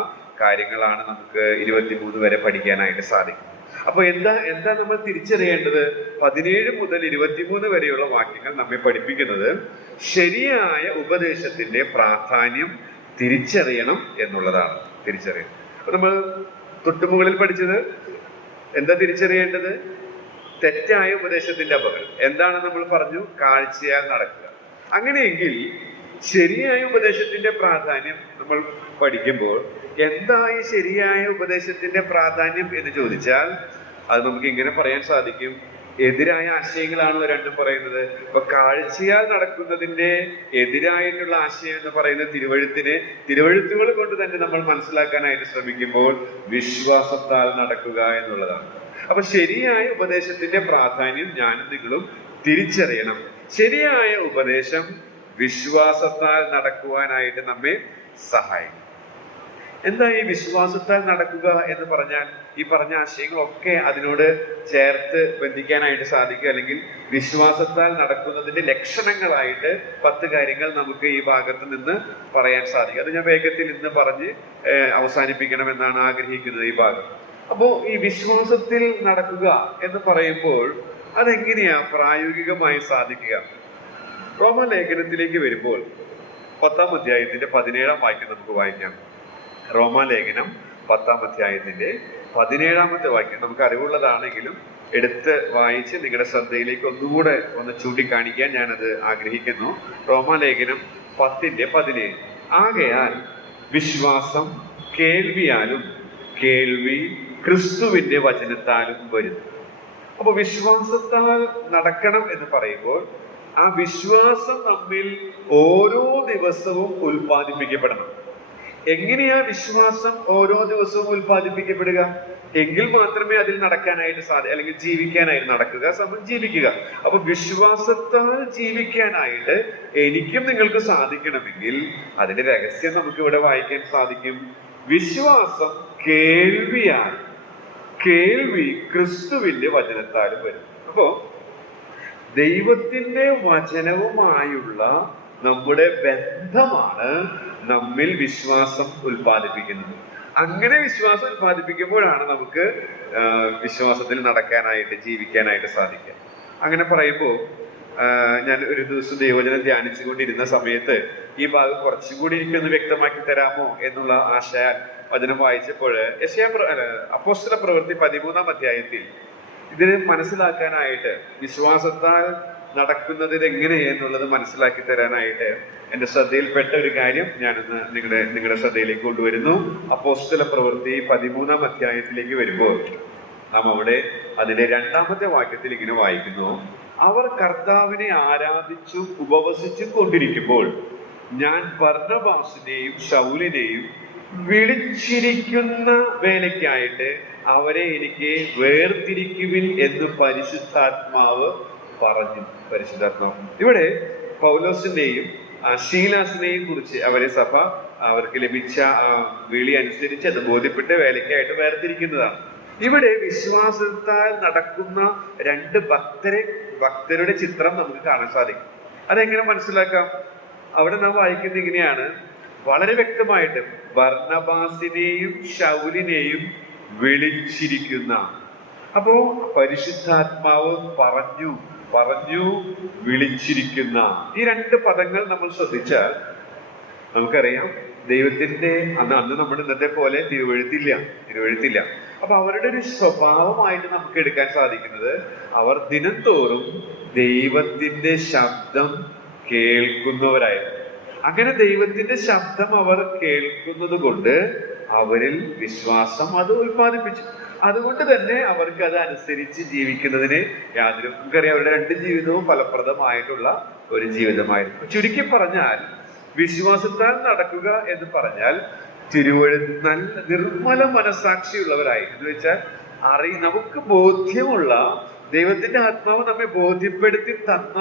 കാര്യങ്ങളാണ് നമുക്ക് 23 വരെ പഠിക്കാനായിട്ട് സാധിക്കും. അപ്പൊ എന്താ നമ്മൾ തിരിച്ചറിയേണ്ടത്? 17 മുതൽ 23 വരെയുള്ള വാക്യങ്ങൾ നമ്മെ പഠിപ്പിക്കുന്നത് ശരിയായ ഉപദേശത്തിന്റെ പ്രാധാന്യം തിരിച്ചറിയണം എന്നുള്ളതാണ്. തിരിച്ചറിയണം. അപ്പൊ നമ്മൾ തൊട്ടുമുകളിൽ പഠിച്ചത് എന്താ തിരിച്ചറിയേണ്ടത്? തെറ്റായ ഉപദേശത്തിന്റെ അപകടം. എന്താണ് നമ്മൾ പറഞ്ഞു? കാഴ്ചയാൽ നടക്കുക. അങ്ങനെയെങ്കിൽ ശരിയായ ഉപദേശത്തിന്റെ പ്രാധാന്യം നമ്മൾ പഠിക്കുമ്പോൾ എന്തായി ശരിയായ ഉപദേശത്തിന്റെ പ്രാധാന്യം എന്ന് ചോദിച്ചാൽ അത് നമുക്ക് ഇങ്ങനെ പറയാൻ സാധിക്കും. എതിരായ ആശയങ്ങളാണ് രണ്ടും പറയുന്നത്. ഇപ്പൊ കാഴ്ചയാൽ നടക്കുന്നതിന്റെ എതിരായിട്ടുള്ള ആശയം എന്ന് പറയുന്നത് തിരുവഴുത്തുകൾ കൊണ്ട് തന്നെ നമ്മൾ മനസ്സിലാക്കാനായിട്ട് ശ്രമിക്കുമ്പോൾ വിശ്വാസത്താൽ നടക്കുക എന്നുള്ളതാണ്. അപ്പൊ ശരിയായ ഉപദേശത്തിന്റെ പ്രാധാന്യം ഞാനും നിങ്ങളും തിരിച്ചറിയണം. ശരിയായ ഉപദേശം വിശ്വാസത്താൽ നടക്കുവാനായിട്ട് നമ്മെ സഹായിക്കും. എന്താ ഈ വിശ്വാസത്താൽ നടക്കുക എന്ന് പറഞ്ഞാൽ? ഈ പറഞ്ഞ ആശയങ്ങളൊക്കെ അതിനോട് ചേർത്ത് ബന്ധിക്കാനായിട്ട് സാധിക്കും. അല്ലെങ്കിൽ വിശ്വാസത്താൽ നടക്കുന്നതിന്റെ ലക്ഷണങ്ങളായിട്ട് 10 കാര്യങ്ങൾ നമുക്ക് ഈ ഭാഗത്ത് നിന്ന് പറയാൻ സാധിക്കും. അത് ഞാൻ വേഗത്തിൽ ഇന്ന് പറഞ്ഞ് അവസാനിപ്പിക്കണമെന്നാണ് ആഗ്രഹിക്കുന്നത് ഈ ഭാഗം. അപ്പോ ഈ വിശ്വാസത്തിൽ നടക്കുക എന്ന് പറയുമ്പോൾ അതെങ്ങനെയാ പ്രായോഗികമായി സാധിക്കുക? റോമാലേഖനത്തിലേക്ക് വരുമ്പോൾ 10-ാം അധ്യായത്തിന്റെ 17-ാം വാക്യം നമുക്ക് വായിക്കാം. റോമാലേഖനം 10-ാം അധ്യായത്തിന്റെ 17-ാമത്തെ വാക്യം നമുക്ക് അറിവുള്ളതാണെങ്കിലും എടുത്ത് വായിച്ച് നിങ്ങളുടെ ശ്രദ്ധയിലേക്ക് ഒന്നുകൂടെ ഒന്ന് ചൂണ്ടിക്കാണിക്കാൻ ഞാനത് ആഗ്രഹിക്കുന്നു. റോമാലേഖനം 10-17. ആകയാൽ വിശ്വാസം കേൾവിയാലും കേൾവി ക്രിസ്തുവിന്റെ വചനത്താലും വരുന്നു. അപ്പൊ വിശ്വാസത്താൽ നടക്കണം എന്ന് പറയുമ്പോൾ ആ വിശ്വാസം നമ്മിൽ ഓരോ ദിവസവും ഉൽപ്പാദിപ്പിക്കപ്പെടണം. എങ്ങനെയാ വിശ്വാസം ഓരോ ദിവസവും ഉൽപ്പാദിപ്പിക്കപ്പെടുക? എങ്കിൽ മാത്രമേ അതിൽ നടക്കാനായിട്ട് അല്ലെങ്കിൽ ജീവിക്കാനായിട്ട് നടക്കുക, ജീവിക്കുക. അപ്പൊ വിശ്വാസത്താൽ ജീവിക്കാനായിട്ട് എനിക്കും നിങ്ങൾക്ക് സാധിക്കണമെങ്കിൽ അതിന്റെ രഹസ്യം നമുക്ക് ഇവിടെ വായിക്കാൻ സാധിക്കും. വിശ്വാസം കേൾവിയാണ്, കേൾവി ക്രിസ്തുവിന്റെ വചനത്താലും വരും. അപ്പോ ദൈവത്തിന്റെ വചനവുമായുള്ള നമ്മുടെ ബന്ധമാണ് നമ്മിൽ വിശ്വാസം ഉൽപ്പാദിപ്പിക്കുന്നത്. അങ്ങനെ വിശ്വാസം ഉൽപ്പാദിപ്പിക്കുമ്പോഴാണ് നമുക്ക് വിശ്വാസത്തിൽ നടക്കാനായിട്ട്, ജീവിക്കാനായിട്ട് സാധിക്കുക. അങ്ങനെ പറയുമ്പോൾ ഞാൻ ഒരു ദിവസം ദൈവവചനം ധ്യാനിച്ചുകൊണ്ടിരുന്ന സമയത്ത് ഈ ഭാഗം കുറച്ചും കൂടി എനിക്കൊന്ന് വ്യക്തമാക്കി തരാമോ എന്നുള്ള ആശയാൽ വചനം വായിച്ചപ്പോൾ അപ്പോസ്തല പ്രവൃത്തി 13-ാം അധ്യായത്തിൽ ഇതിനെ മനസ്സിലാക്കാനായിട്ട്, വിശ്വാസത്താൽ നടക്കുന്നത് എങ്ങനെ എന്നുള്ളത് മനസ്സിലാക്കി തരാനായിട്ട് എന്റെ ശ്രദ്ധയിൽപ്പെട്ട ഒരു കാര്യം ഞാനൊന്ന് നിങ്ങളുടെ ശ്രദ്ധയിലേക്ക് കൊണ്ടുവരുന്നു. അപ്പോസ്തല പ്രവൃത്തി 13-ാം അധ്യായത്തിലേക്ക് വരുമ്പോൾ നാം അവിടെ അതിന്റെ 2-ാമത്തെ വാക്യത്തിൽ ഇങ്ങനെ വായിക്കുന്നു: അവർ കർത്താവിനെ ആരാധിച്ചും ഉപവസിച്ചും കൊണ്ടിരിക്കുമ്പോൾ ഞാൻ ബർന്നബാസിനെയും ശൗലിനെയും വിളിച്ചിരിക്കുന്ന വേലയ്ക്കായിട്ട് അവരെ എനിക്ക് വേർതിരിക്കുവിൻ എന്ന് പരിശുദ്ധാത്മാവ് പറഞ്ഞു. പരിശുദ്ധാത്മാവ് ഇവിടെ പൗലോസിന്റെയും ശീലാസിനെയും കുറിച്ച് അവർക്ക് ലഭിച്ച വിളി അനുസരിച്ച് അത് ബോധ്യപ്പെട്ട് വേലയ്ക്കായിട്ട് വേർതിരിക്കുന്നതാണ്. ഇവിടെ വിശ്വാസത്താൽ നടക്കുന്ന രണ്ട് ഭക്തരുടെ ചിത്രം നമുക്ക് കാണാൻ സാധിക്കും. അതെങ്ങനെ മനസ്സിലാക്കാം? അവിടെ നാം വായിക്കുന്നത് ഇങ്ങനെയാണ്, വളരെ വ്യക്തമായിട്ട് ബർന്നബാസിനെയും ശൗലിനെയും വിളിച്ചിരിക്കുന്ന. അപ്പോ പരിശുദ്ധാത്മാവ് പറഞ്ഞു വിളിച്ചിരിക്കുന്ന ഈ രണ്ട് പദങ്ങൾ നമ്മൾ ശ്രദ്ധിച്ചാൽ നമുക്കറിയാം, ദൈവത്തിന്റെ അന്ന് നമ്മൾ ഇന്നത്തെ പോലെ തിരുവെഴുത്തില്ല. അപ്പൊ അവരുടെ ഒരു സ്വഭാവമായിട്ട് നമുക്ക് എടുക്കാൻ സാധിക്കുന്നത്, അവർ ദിനംതോറും ദൈവത്തിന്റെ ശബ്ദം കേൾക്കുന്നവരായിരുന്നു. അങ്ങനെ ദൈവത്തിന്റെ ശബ്ദം അവർ കേൾക്കുന്നത് കൊണ്ട് അവരിൽ വിശ്വാസം അത് ഉൽപ്പാദിപ്പിച്ചു. അതുകൊണ്ട് തന്നെ അവർക്ക് അത് അനുസരിച്ച് ജീവിക്കുന്നതിന് നമുക്കറിയാം, അവരുടെ രണ്ട് ജീവിതവും ഫലപ്രദമായിട്ടുള്ള ഒരു ജീവിതമായിരുന്നു. ചുരുക്കി പറഞ്ഞാൽ വിശ്വാസത്താൽ നടക്കുക എന്ന് പറഞ്ഞാൽ നല്ല നിർമ്മല മനസാക്ഷിയുള്ളവരായി, എന്ന് വെച്ചാൽ നമുക്ക് ബോധ്യമുള്ള, ദൈവത്തിന്റെ ആത്മാവ് നമ്മെ ബോധ്യപ്പെടുത്തി തന്ന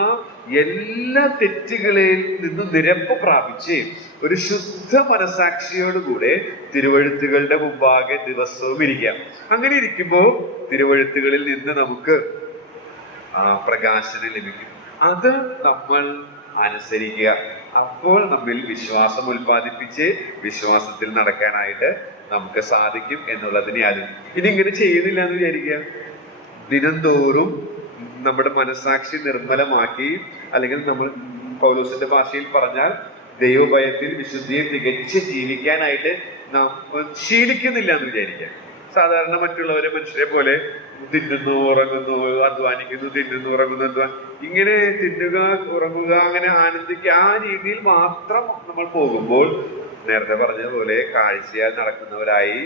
എല്ലാ തെറ്റുകളിൽ നിന്നും നിരപ്പ് പ്രാപിച്ച് ഒരു ശുദ്ധ മനസാക്ഷിയോടുകൂടെ തിരുവെഴുത്തുകളുടെ മുമ്പാകെ ദിവസവും ഇരിക്കാം. അങ്ങനെ ഇരിക്കുമ്പോൾ തിരുവെഴുത്തുകളിൽ നിന്ന് നമുക്ക് പ്രകാശനം ലഭിക്കും. അത് നമ്മൾ അനുസരിക്കുക. അപ്പോൾ നമ്മിൽ വിശ്വാസം ഉൽപ്പാദിപ്പിച്ച് വിശ്വാസത്തിൽ നടക്കാനായിട്ട് നമുക്ക് സാധിക്കും എന്നുള്ളതിനെ ഇതിങ്ങനെ ചെയ്യുന്നില്ല എന്ന് വിചാരിക്കുക. ദിനംതോറും നമ്മുടെ മനസാക്ഷി നിർമ്മലമാക്കി, അല്ലെങ്കിൽ നമ്മൾ പൗലോസിന്റെ ഭാഷയിൽ പറഞ്ഞാൽ ദൈവഭയത്തിൽ വിശുദ്ധിയെ തികച്ച് ജീവിക്കാനായിട്ട് നാം ശീലിക്കുന്നില്ല എന്ന് വിചാരിക്കാം. സാധാരണ മനുഷ്യരെ പോലെ തിന്നുന്നു, ഉറങ്ങുന്നു, അധ്വാനിക്കുന്നു, തിന്നുന്നു, ഉറങ്ങുന്നു, ഇങ്ങനെ തിന്നുക, ഉറങ്ങുക, അങ്ങനെ ആനന്ദിക്കുക, ആ രീതിയിൽ മാത്രം നമ്മൾ പോകുമ്പോൾ നേരത്തെ പറഞ്ഞതുപോലെ കാഴ്ചയാൽ നടക്കുന്നവരായി,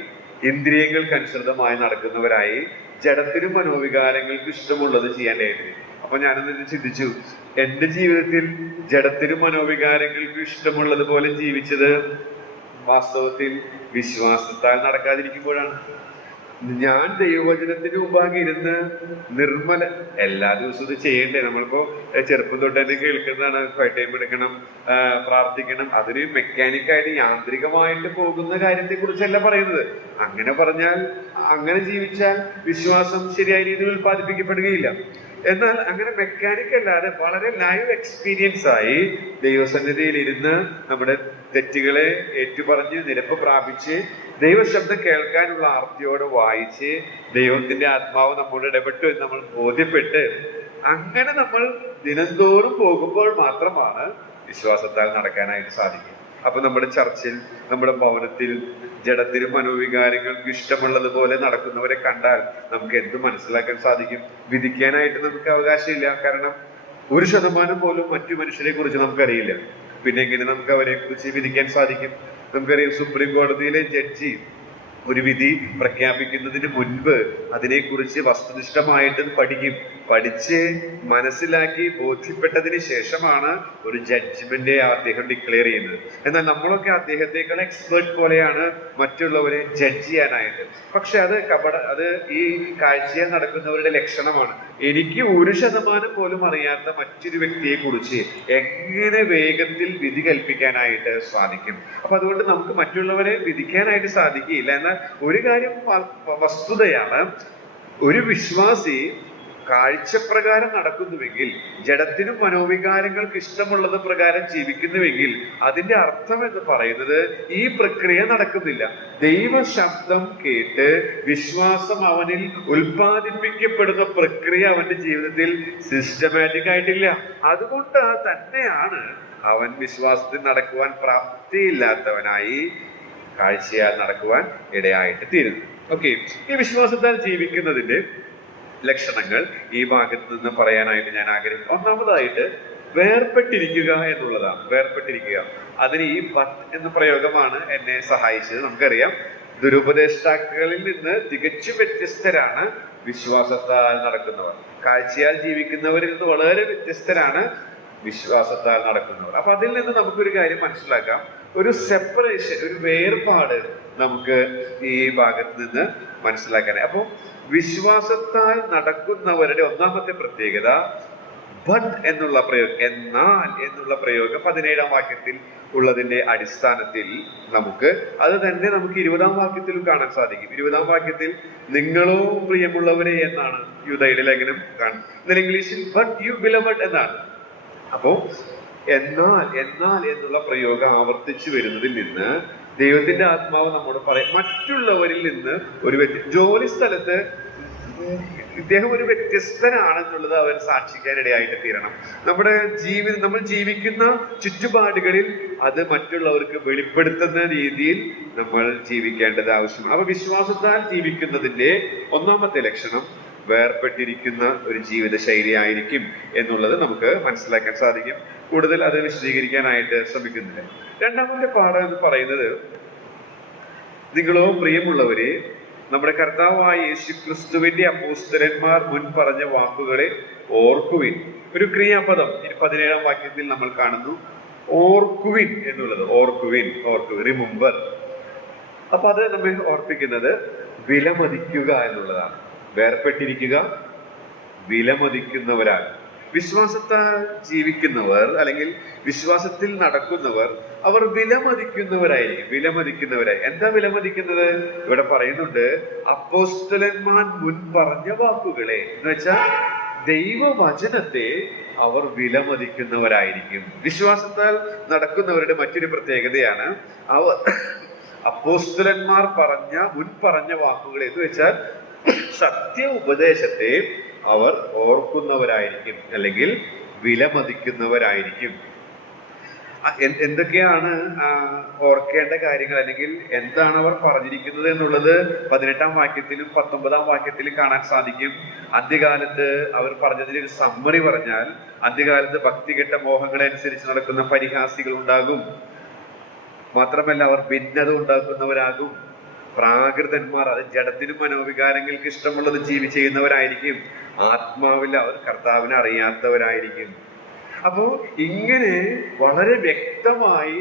ഇന്ദ്രിയങ്ങൾക്കനുസൃതമായി നടക്കുന്നവരായി, ജഡത്തിനും മനോവികാരങ്ങൾക്ക് ഇഷ്ടമുള്ളത് ചെയ്യാനായിട്ട്. അപ്പൊ ഞാനൊന്ന് ചിന്തിച്ചു, എന്റെ ജീവിതത്തിൽ ജഡത്തിനും മനോവികാരങ്ങൾക്ക് ഇഷ്ടമുള്ളതുപോലെ ജീവിച്ചത് വാസ്തവത്തിൽ വിശ്വാസത്താൽ നടക്കാതിരിക്കുമ്പോഴാണ്. ഞാൻ ദൈവവചനത്തിന് മുമ്പാകെ ഇരുന്ന് എല്ലാ ദിവസവും ഇത് ചെയ്യണ്ടേ? നമ്മളിപ്പോ ചെറുപ്പം തൊട്ട് തന്നെ കേൾക്കുന്നതാണ്, ടൈം എടുക്കണം, പ്രാർത്ഥിക്കണം. അതൊരു മെക്കാനിക്കായിട്ട് യാന്ത്രികമായിട്ട് പോകുന്ന കാര്യത്തെ കുറിച്ചല്ല പറയുന്നത്. അങ്ങനെ പറഞ്ഞാൽ, അങ്ങനെ ജീവിച്ചാൽ വിശ്വാസം ശരിയായ രീതിയിൽ ഉൽപ്പാദിപ്പിക്കപ്പെടുകയില്ല. എന്നാൽ അങ്ങനെ മെക്കാനിക് അല്ലാതെ വളരെ ലൈവ് എക്സ്പീരിയൻസ് ആയി ദൈവസന്നിധിയിൽ ഇരുന്ന് നമ്മുടെ തെറ്റുകളെ ഏറ്റുപറഞ്ഞ് നിരപ്പ് പ്രാപിച്ച് ദൈവശബ്ദം കേൾക്കാനുള്ള ആർത്തിയോടെ വായിച്ച് ദൈവത്തിന്റെ ആത്മാവ് നമ്മോട് ഇടപെട്ടു എന്ന് നമ്മൾ ബോധ്യപ്പെട്ട് അങ്ങനെ നമ്മൾ ദിനംതോറും പോകുമ്പോൾ മാത്രമാണ് വിശ്വാസത്താൽ നടക്കാനായിട്ട് സാധിക്കും. അപ്പൊ നമ്മുടെ ചർച്ചിൽ, നമ്മുടെ ഭവനത്തിൽ ജഡത്തിനും മനോവികാരങ്ങൾക്ക് ഇഷ്ടമുള്ളതുപോലെ നടക്കുന്നവരെ കണ്ടാൽ നമുക്ക് എന്ത് മനസ്സിലാക്കാൻ സാധിക്കും? വിധിക്കാനായിട്ട് നമുക്ക് അവകാശമില്ല. കാരണം 1% പോലും മറ്റു മനുഷ്യരെ കുറിച്ച് നമുക്കറിയില്ല. പിന്നെ എങ്ങനെ നമുക്ക് അവരെ കുറിച്ച് വിധിക്കാൻ സാധിക്കും? നമുക്കറിയാം, സുപ്രീം കോടതിയിലെ ജഡ്ജി ഒരു വിധി പ്രഖ്യാപിക്കുന്നതിന് മുൻപ് അതിനെക്കുറിച്ച് വസ്തുനിഷ്ഠമായിട്ട് പഠിക്കും. പഠിച്ച് മനസ്സിലാക്കി ബോധ്യപ്പെട്ടതിന് ശേഷമാണ് ഒരു ജഡ്ജ്മെന്റ് അദ്ദേഹം ഡിക്ലെയർ ചെയ്യുന്നത്. എന്നാൽ നമ്മളൊക്കെ അദ്ദേഹത്തെക്കാൾ എക്സ്പേർട്ട് പോലെയാണ് മറ്റുള്ളവരെ ജഡ്ജ് ചെയ്യാനായിട്ട്. പക്ഷെ അത് ഈ കാഴ്ചയിൽ നടക്കുന്നവരുടെ ലക്ഷണമാണ്. എനിക്ക് 1% പോലും അറിയാത്ത മറ്റൊരു വ്യക്തിയെ കുറിച്ച് എങ്ങനെ വേഗത്തിൽ വിധി കൽപ്പിക്കാനായിട്ട് സാധിക്കും? അപ്പൊ അതുകൊണ്ട് നമുക്ക് മറ്റുള്ളവരെ വിധിക്കാനായിട്ട് സാധിക്കില്ല. എന്നാൽ ഒരു കാര്യം വസ്തുതയാണ്, ഒരു വിശ്വാസി കാഴ്ചപ്രകാരം നടക്കുന്നുവെങ്കിൽ, ജഡത്തിനും മനോവികാരങ്ങൾക്ക് ഇഷ്ടമുള്ളത് പ്രകാരം ജീവിക്കുന്നുവെങ്കിൽ, അതിന്റെ അർത്ഥം എന്ന് പറയുന്നത് ഈ പ്രക്രിയ നടക്കുന്നില്ല. ദൈവശബ്ദം കേട്ട് വിശ്വാസം അവനിൽ ഉൽപ്പാദിപ്പിക്കപ്പെടുന്ന പ്രക്രിയ അവന്റെ ജീവിതത്തിൽ സിസ്റ്റമാറ്റിക് ആയിട്ടില്ല. അതുകൊണ്ട് തന്നെയാണ് അവൻ വിശ്വാസത്തിൽ നടക്കുവാൻ പ്രാപ്തിയില്ലാത്തവനായി കാഴ്ചയാൽ നടക്കുവാൻ ഇടയായിട്ട് തീരുന്നു. ഓക്കെ, ഈ വിശ്വാസത്താൽ ജീവിക്കുന്നതിന്റെ ലക്ഷണങ്ങൾ ഈ ഭാഗത്ത് നിന്ന് പറയാനായിട്ട് ഞാൻ ആഗ്രഹിക്കുന്നു. ഒന്നാമതായിട്ട് വേർപെട്ടിരിക്കുക എന്നുള്ളതാണ്. വേർപെട്ടിരിക്കുക, അതിന് ഈ ബട്ട് എന്ന പ്രയോഗമാണ് എന്നെ സഹായിച്ചത്. നമുക്കറിയാം, ദുരുപദേഷ്ടാക്കളിൽ നിന്ന് തികച്ചും വ്യത്യസ്തരാണ് വിശ്വാസത്താൽ നടക്കുന്നവർ. കാഴ്ചയാൽ ജീവിക്കുന്നവരിൽ നിന്ന് വളരെ വ്യത്യസ്തരാണ് വിശ്വാസത്താൽ നടക്കുന്നവർ. അപ്പൊ അതിൽ നിന്ന് നമുക്കൊരു കാര്യം മനസ്സിലാക്കാം, ഒരു സെപ്പറേഷൻ, ഒരു വേർപാട് നമുക്ക് ഈ ഭാഗത്ത് നിന്ന് മനസ്സിലാക്കാൻ. അപ്പൊ വിശ്വാസത്താൽ നടക്കുന്നവരുടെ ഒന്നാമത്തെ പ്രത്യേകത ബട്ട് എന്നുള്ള പ്രയോഗം, എന്നാൽ എന്നുള്ള പ്രയോഗം 17-ാം വാക്യത്തിൽ ഉള്ളതിന്റെ അടിസ്ഥാനത്തിൽ നമുക്ക് അത് തന്നെ നമുക്ക് 20-ാം വാക്യത്തിലും കാണാൻ സാധിക്കും. 20-ാം വാക്യത്തിൽ നിങ്ങളോ പ്രിയമുള്ളവരെ എന്നാണ് യൂദയുടെ ലേഖനം കാണുന്നത്. ഇംഗ്ലീഷിൽ ബട്ട് യു ബിലവഡ് എന്നാണ്. അപ്പോ എന്നാൽ എന്നുള്ള പ്രയോഗം ആവർത്തിച്ചു വരുന്നതിൽ നിന്ന് ദൈവത്തിന്റെ ആത്മാവ് നമ്മോട് പറയും, മറ്റുള്ളവരിൽ നിന്ന് ഒരു ജോലി സ്ഥലത്ത് ഇദ്ദേഹം ഒരു വ്യത്യസ്തനാണെന്നുള്ളത് അവർ സാക്ഷിക്കാനിടയായിട്ട് തീരണം. നമ്മൾ ജീവിക്കുന്ന ചുറ്റുപാടുകളിൽ അത് മറ്റുള്ളവർക്ക് വെളിപ്പെടുത്തുന്ന രീതിയിൽ നമ്മൾ ജീവിക്കേണ്ടത് ആവശ്യമാണ്. അപ്പൊ വിശ്വാസത്താൽ ജീവിക്കുന്നതിന്റെ ഒന്നാമത്തെ ലക്ഷണം വേർപെട്ടിരിക്കുന്ന ഒരു ജീവിത ശൈലി ആയിരിക്കും എന്നുള്ളത് നമുക്ക് മനസ്സിലാക്കാൻ സാധിക്കും. കൂടുതൽ അത് വിശദീകരിക്കാനായിട്ട് ശ്രമിക്കുന്നില്ല. രണ്ടാമത്തെ പാഠം എന്ന് പറയുന്നത്, നിങ്ങളോ പ്രിയമുള്ളവരെ നമ്മുടെ കർത്താവായ യേശുക്രിസ്തുവിന്റെ അപ്പോസ്തലന്മാർ മുൻ പറഞ്ഞ വാക്കുകളെ ഓർക്കുവിൻ. ഒരു ക്രിയാപദം 17-ാം വാക്യത്തിൽ നമ്മൾ കാണുന്നു, ഓർക്കുവിൻ എന്നുള്ളത്. ഓർക്കുവിൻ, റിമെമ്പർ. അപ്പൊ അത് നമ്മെ ഓർപ്പിക്കുന്നത് വിലമതിക്കുക എന്നുള്ളതാണ്. വേർപെട്ടിരിക്കുക, വിലമതിക്കുന്നവരാണ്. വിശ്വാസത്താൽ ജീവിക്കുന്നവർ അല്ലെങ്കിൽ വിശ്വാസത്തിൽ നടക്കുന്നവർ അവർ വിലമതിക്കുന്നവരായി. എന്താ വിലമതിക്കുന്നത്? ഇവിടെ പറയുന്നുണ്ട്, അപ്പോസ്തലന്മാർ മുൻ പറഞ്ഞ വാക്കുകളെ എന്ന് വെച്ചാൽ ദൈവവചനത്തെ അവർ വിലമതിക്കുന്നവരായിരിക്കും. വിശ്വാസത്താൽ നടക്കുന്നവരുടെ മറ്റൊരു പ്രത്യേകതയാണ് അവർ അപ്പോസ്തലന്മാർ മുൻ പറഞ്ഞ വാക്കുകളെ എന്ന് വെച്ചാൽ സത്യ ഉപദേശത്തെ അവർ ഓർക്കുന്നവരായിരിക്കും അല്ലെങ്കിൽ വിലമതിക്കുന്നവരായിരിക്കും. എന്തൊക്കെയാണ് ഓർക്കേണ്ട കാര്യങ്ങൾ അല്ലെങ്കിൽ എന്താണ് അവർ പറഞ്ഞിരിക്കുന്നത് എന്നുള്ളത് 18-ാം വാക്യത്തിലും 19-ാം വാക്യത്തിലും കാണാൻ സാധിക്കും. അന്ത്യകാലത്ത് അവർ പറഞ്ഞതിന് ഒരു സമ്മറി പറഞ്ഞാൽ, അന്ത്യകാലത്ത് ഭക്തികെട്ട മോഹങ്ങളെ അനുസരിച്ച് നടക്കുന്ന പരിഹാസികൾ ഉണ്ടാകും. മാത്രമല്ല അവർ ഭിന്നത ഉണ്ടാക്കുന്നവരാകും. പ്രാകൃതന്മാർ, അത് ജഡത്തിനും മനോവികാരങ്ങൾക്ക് ഇഷ്ടമുള്ളത് ചെയ്യുന്നവരായിരിക്കും. ആത്മാവിൽ അവർ കർത്താവിനെ അറിയാത്തവരായിരിക്കും. അപ്പോ ഇങ്ങനെ വളരെ വ്യക്തമായി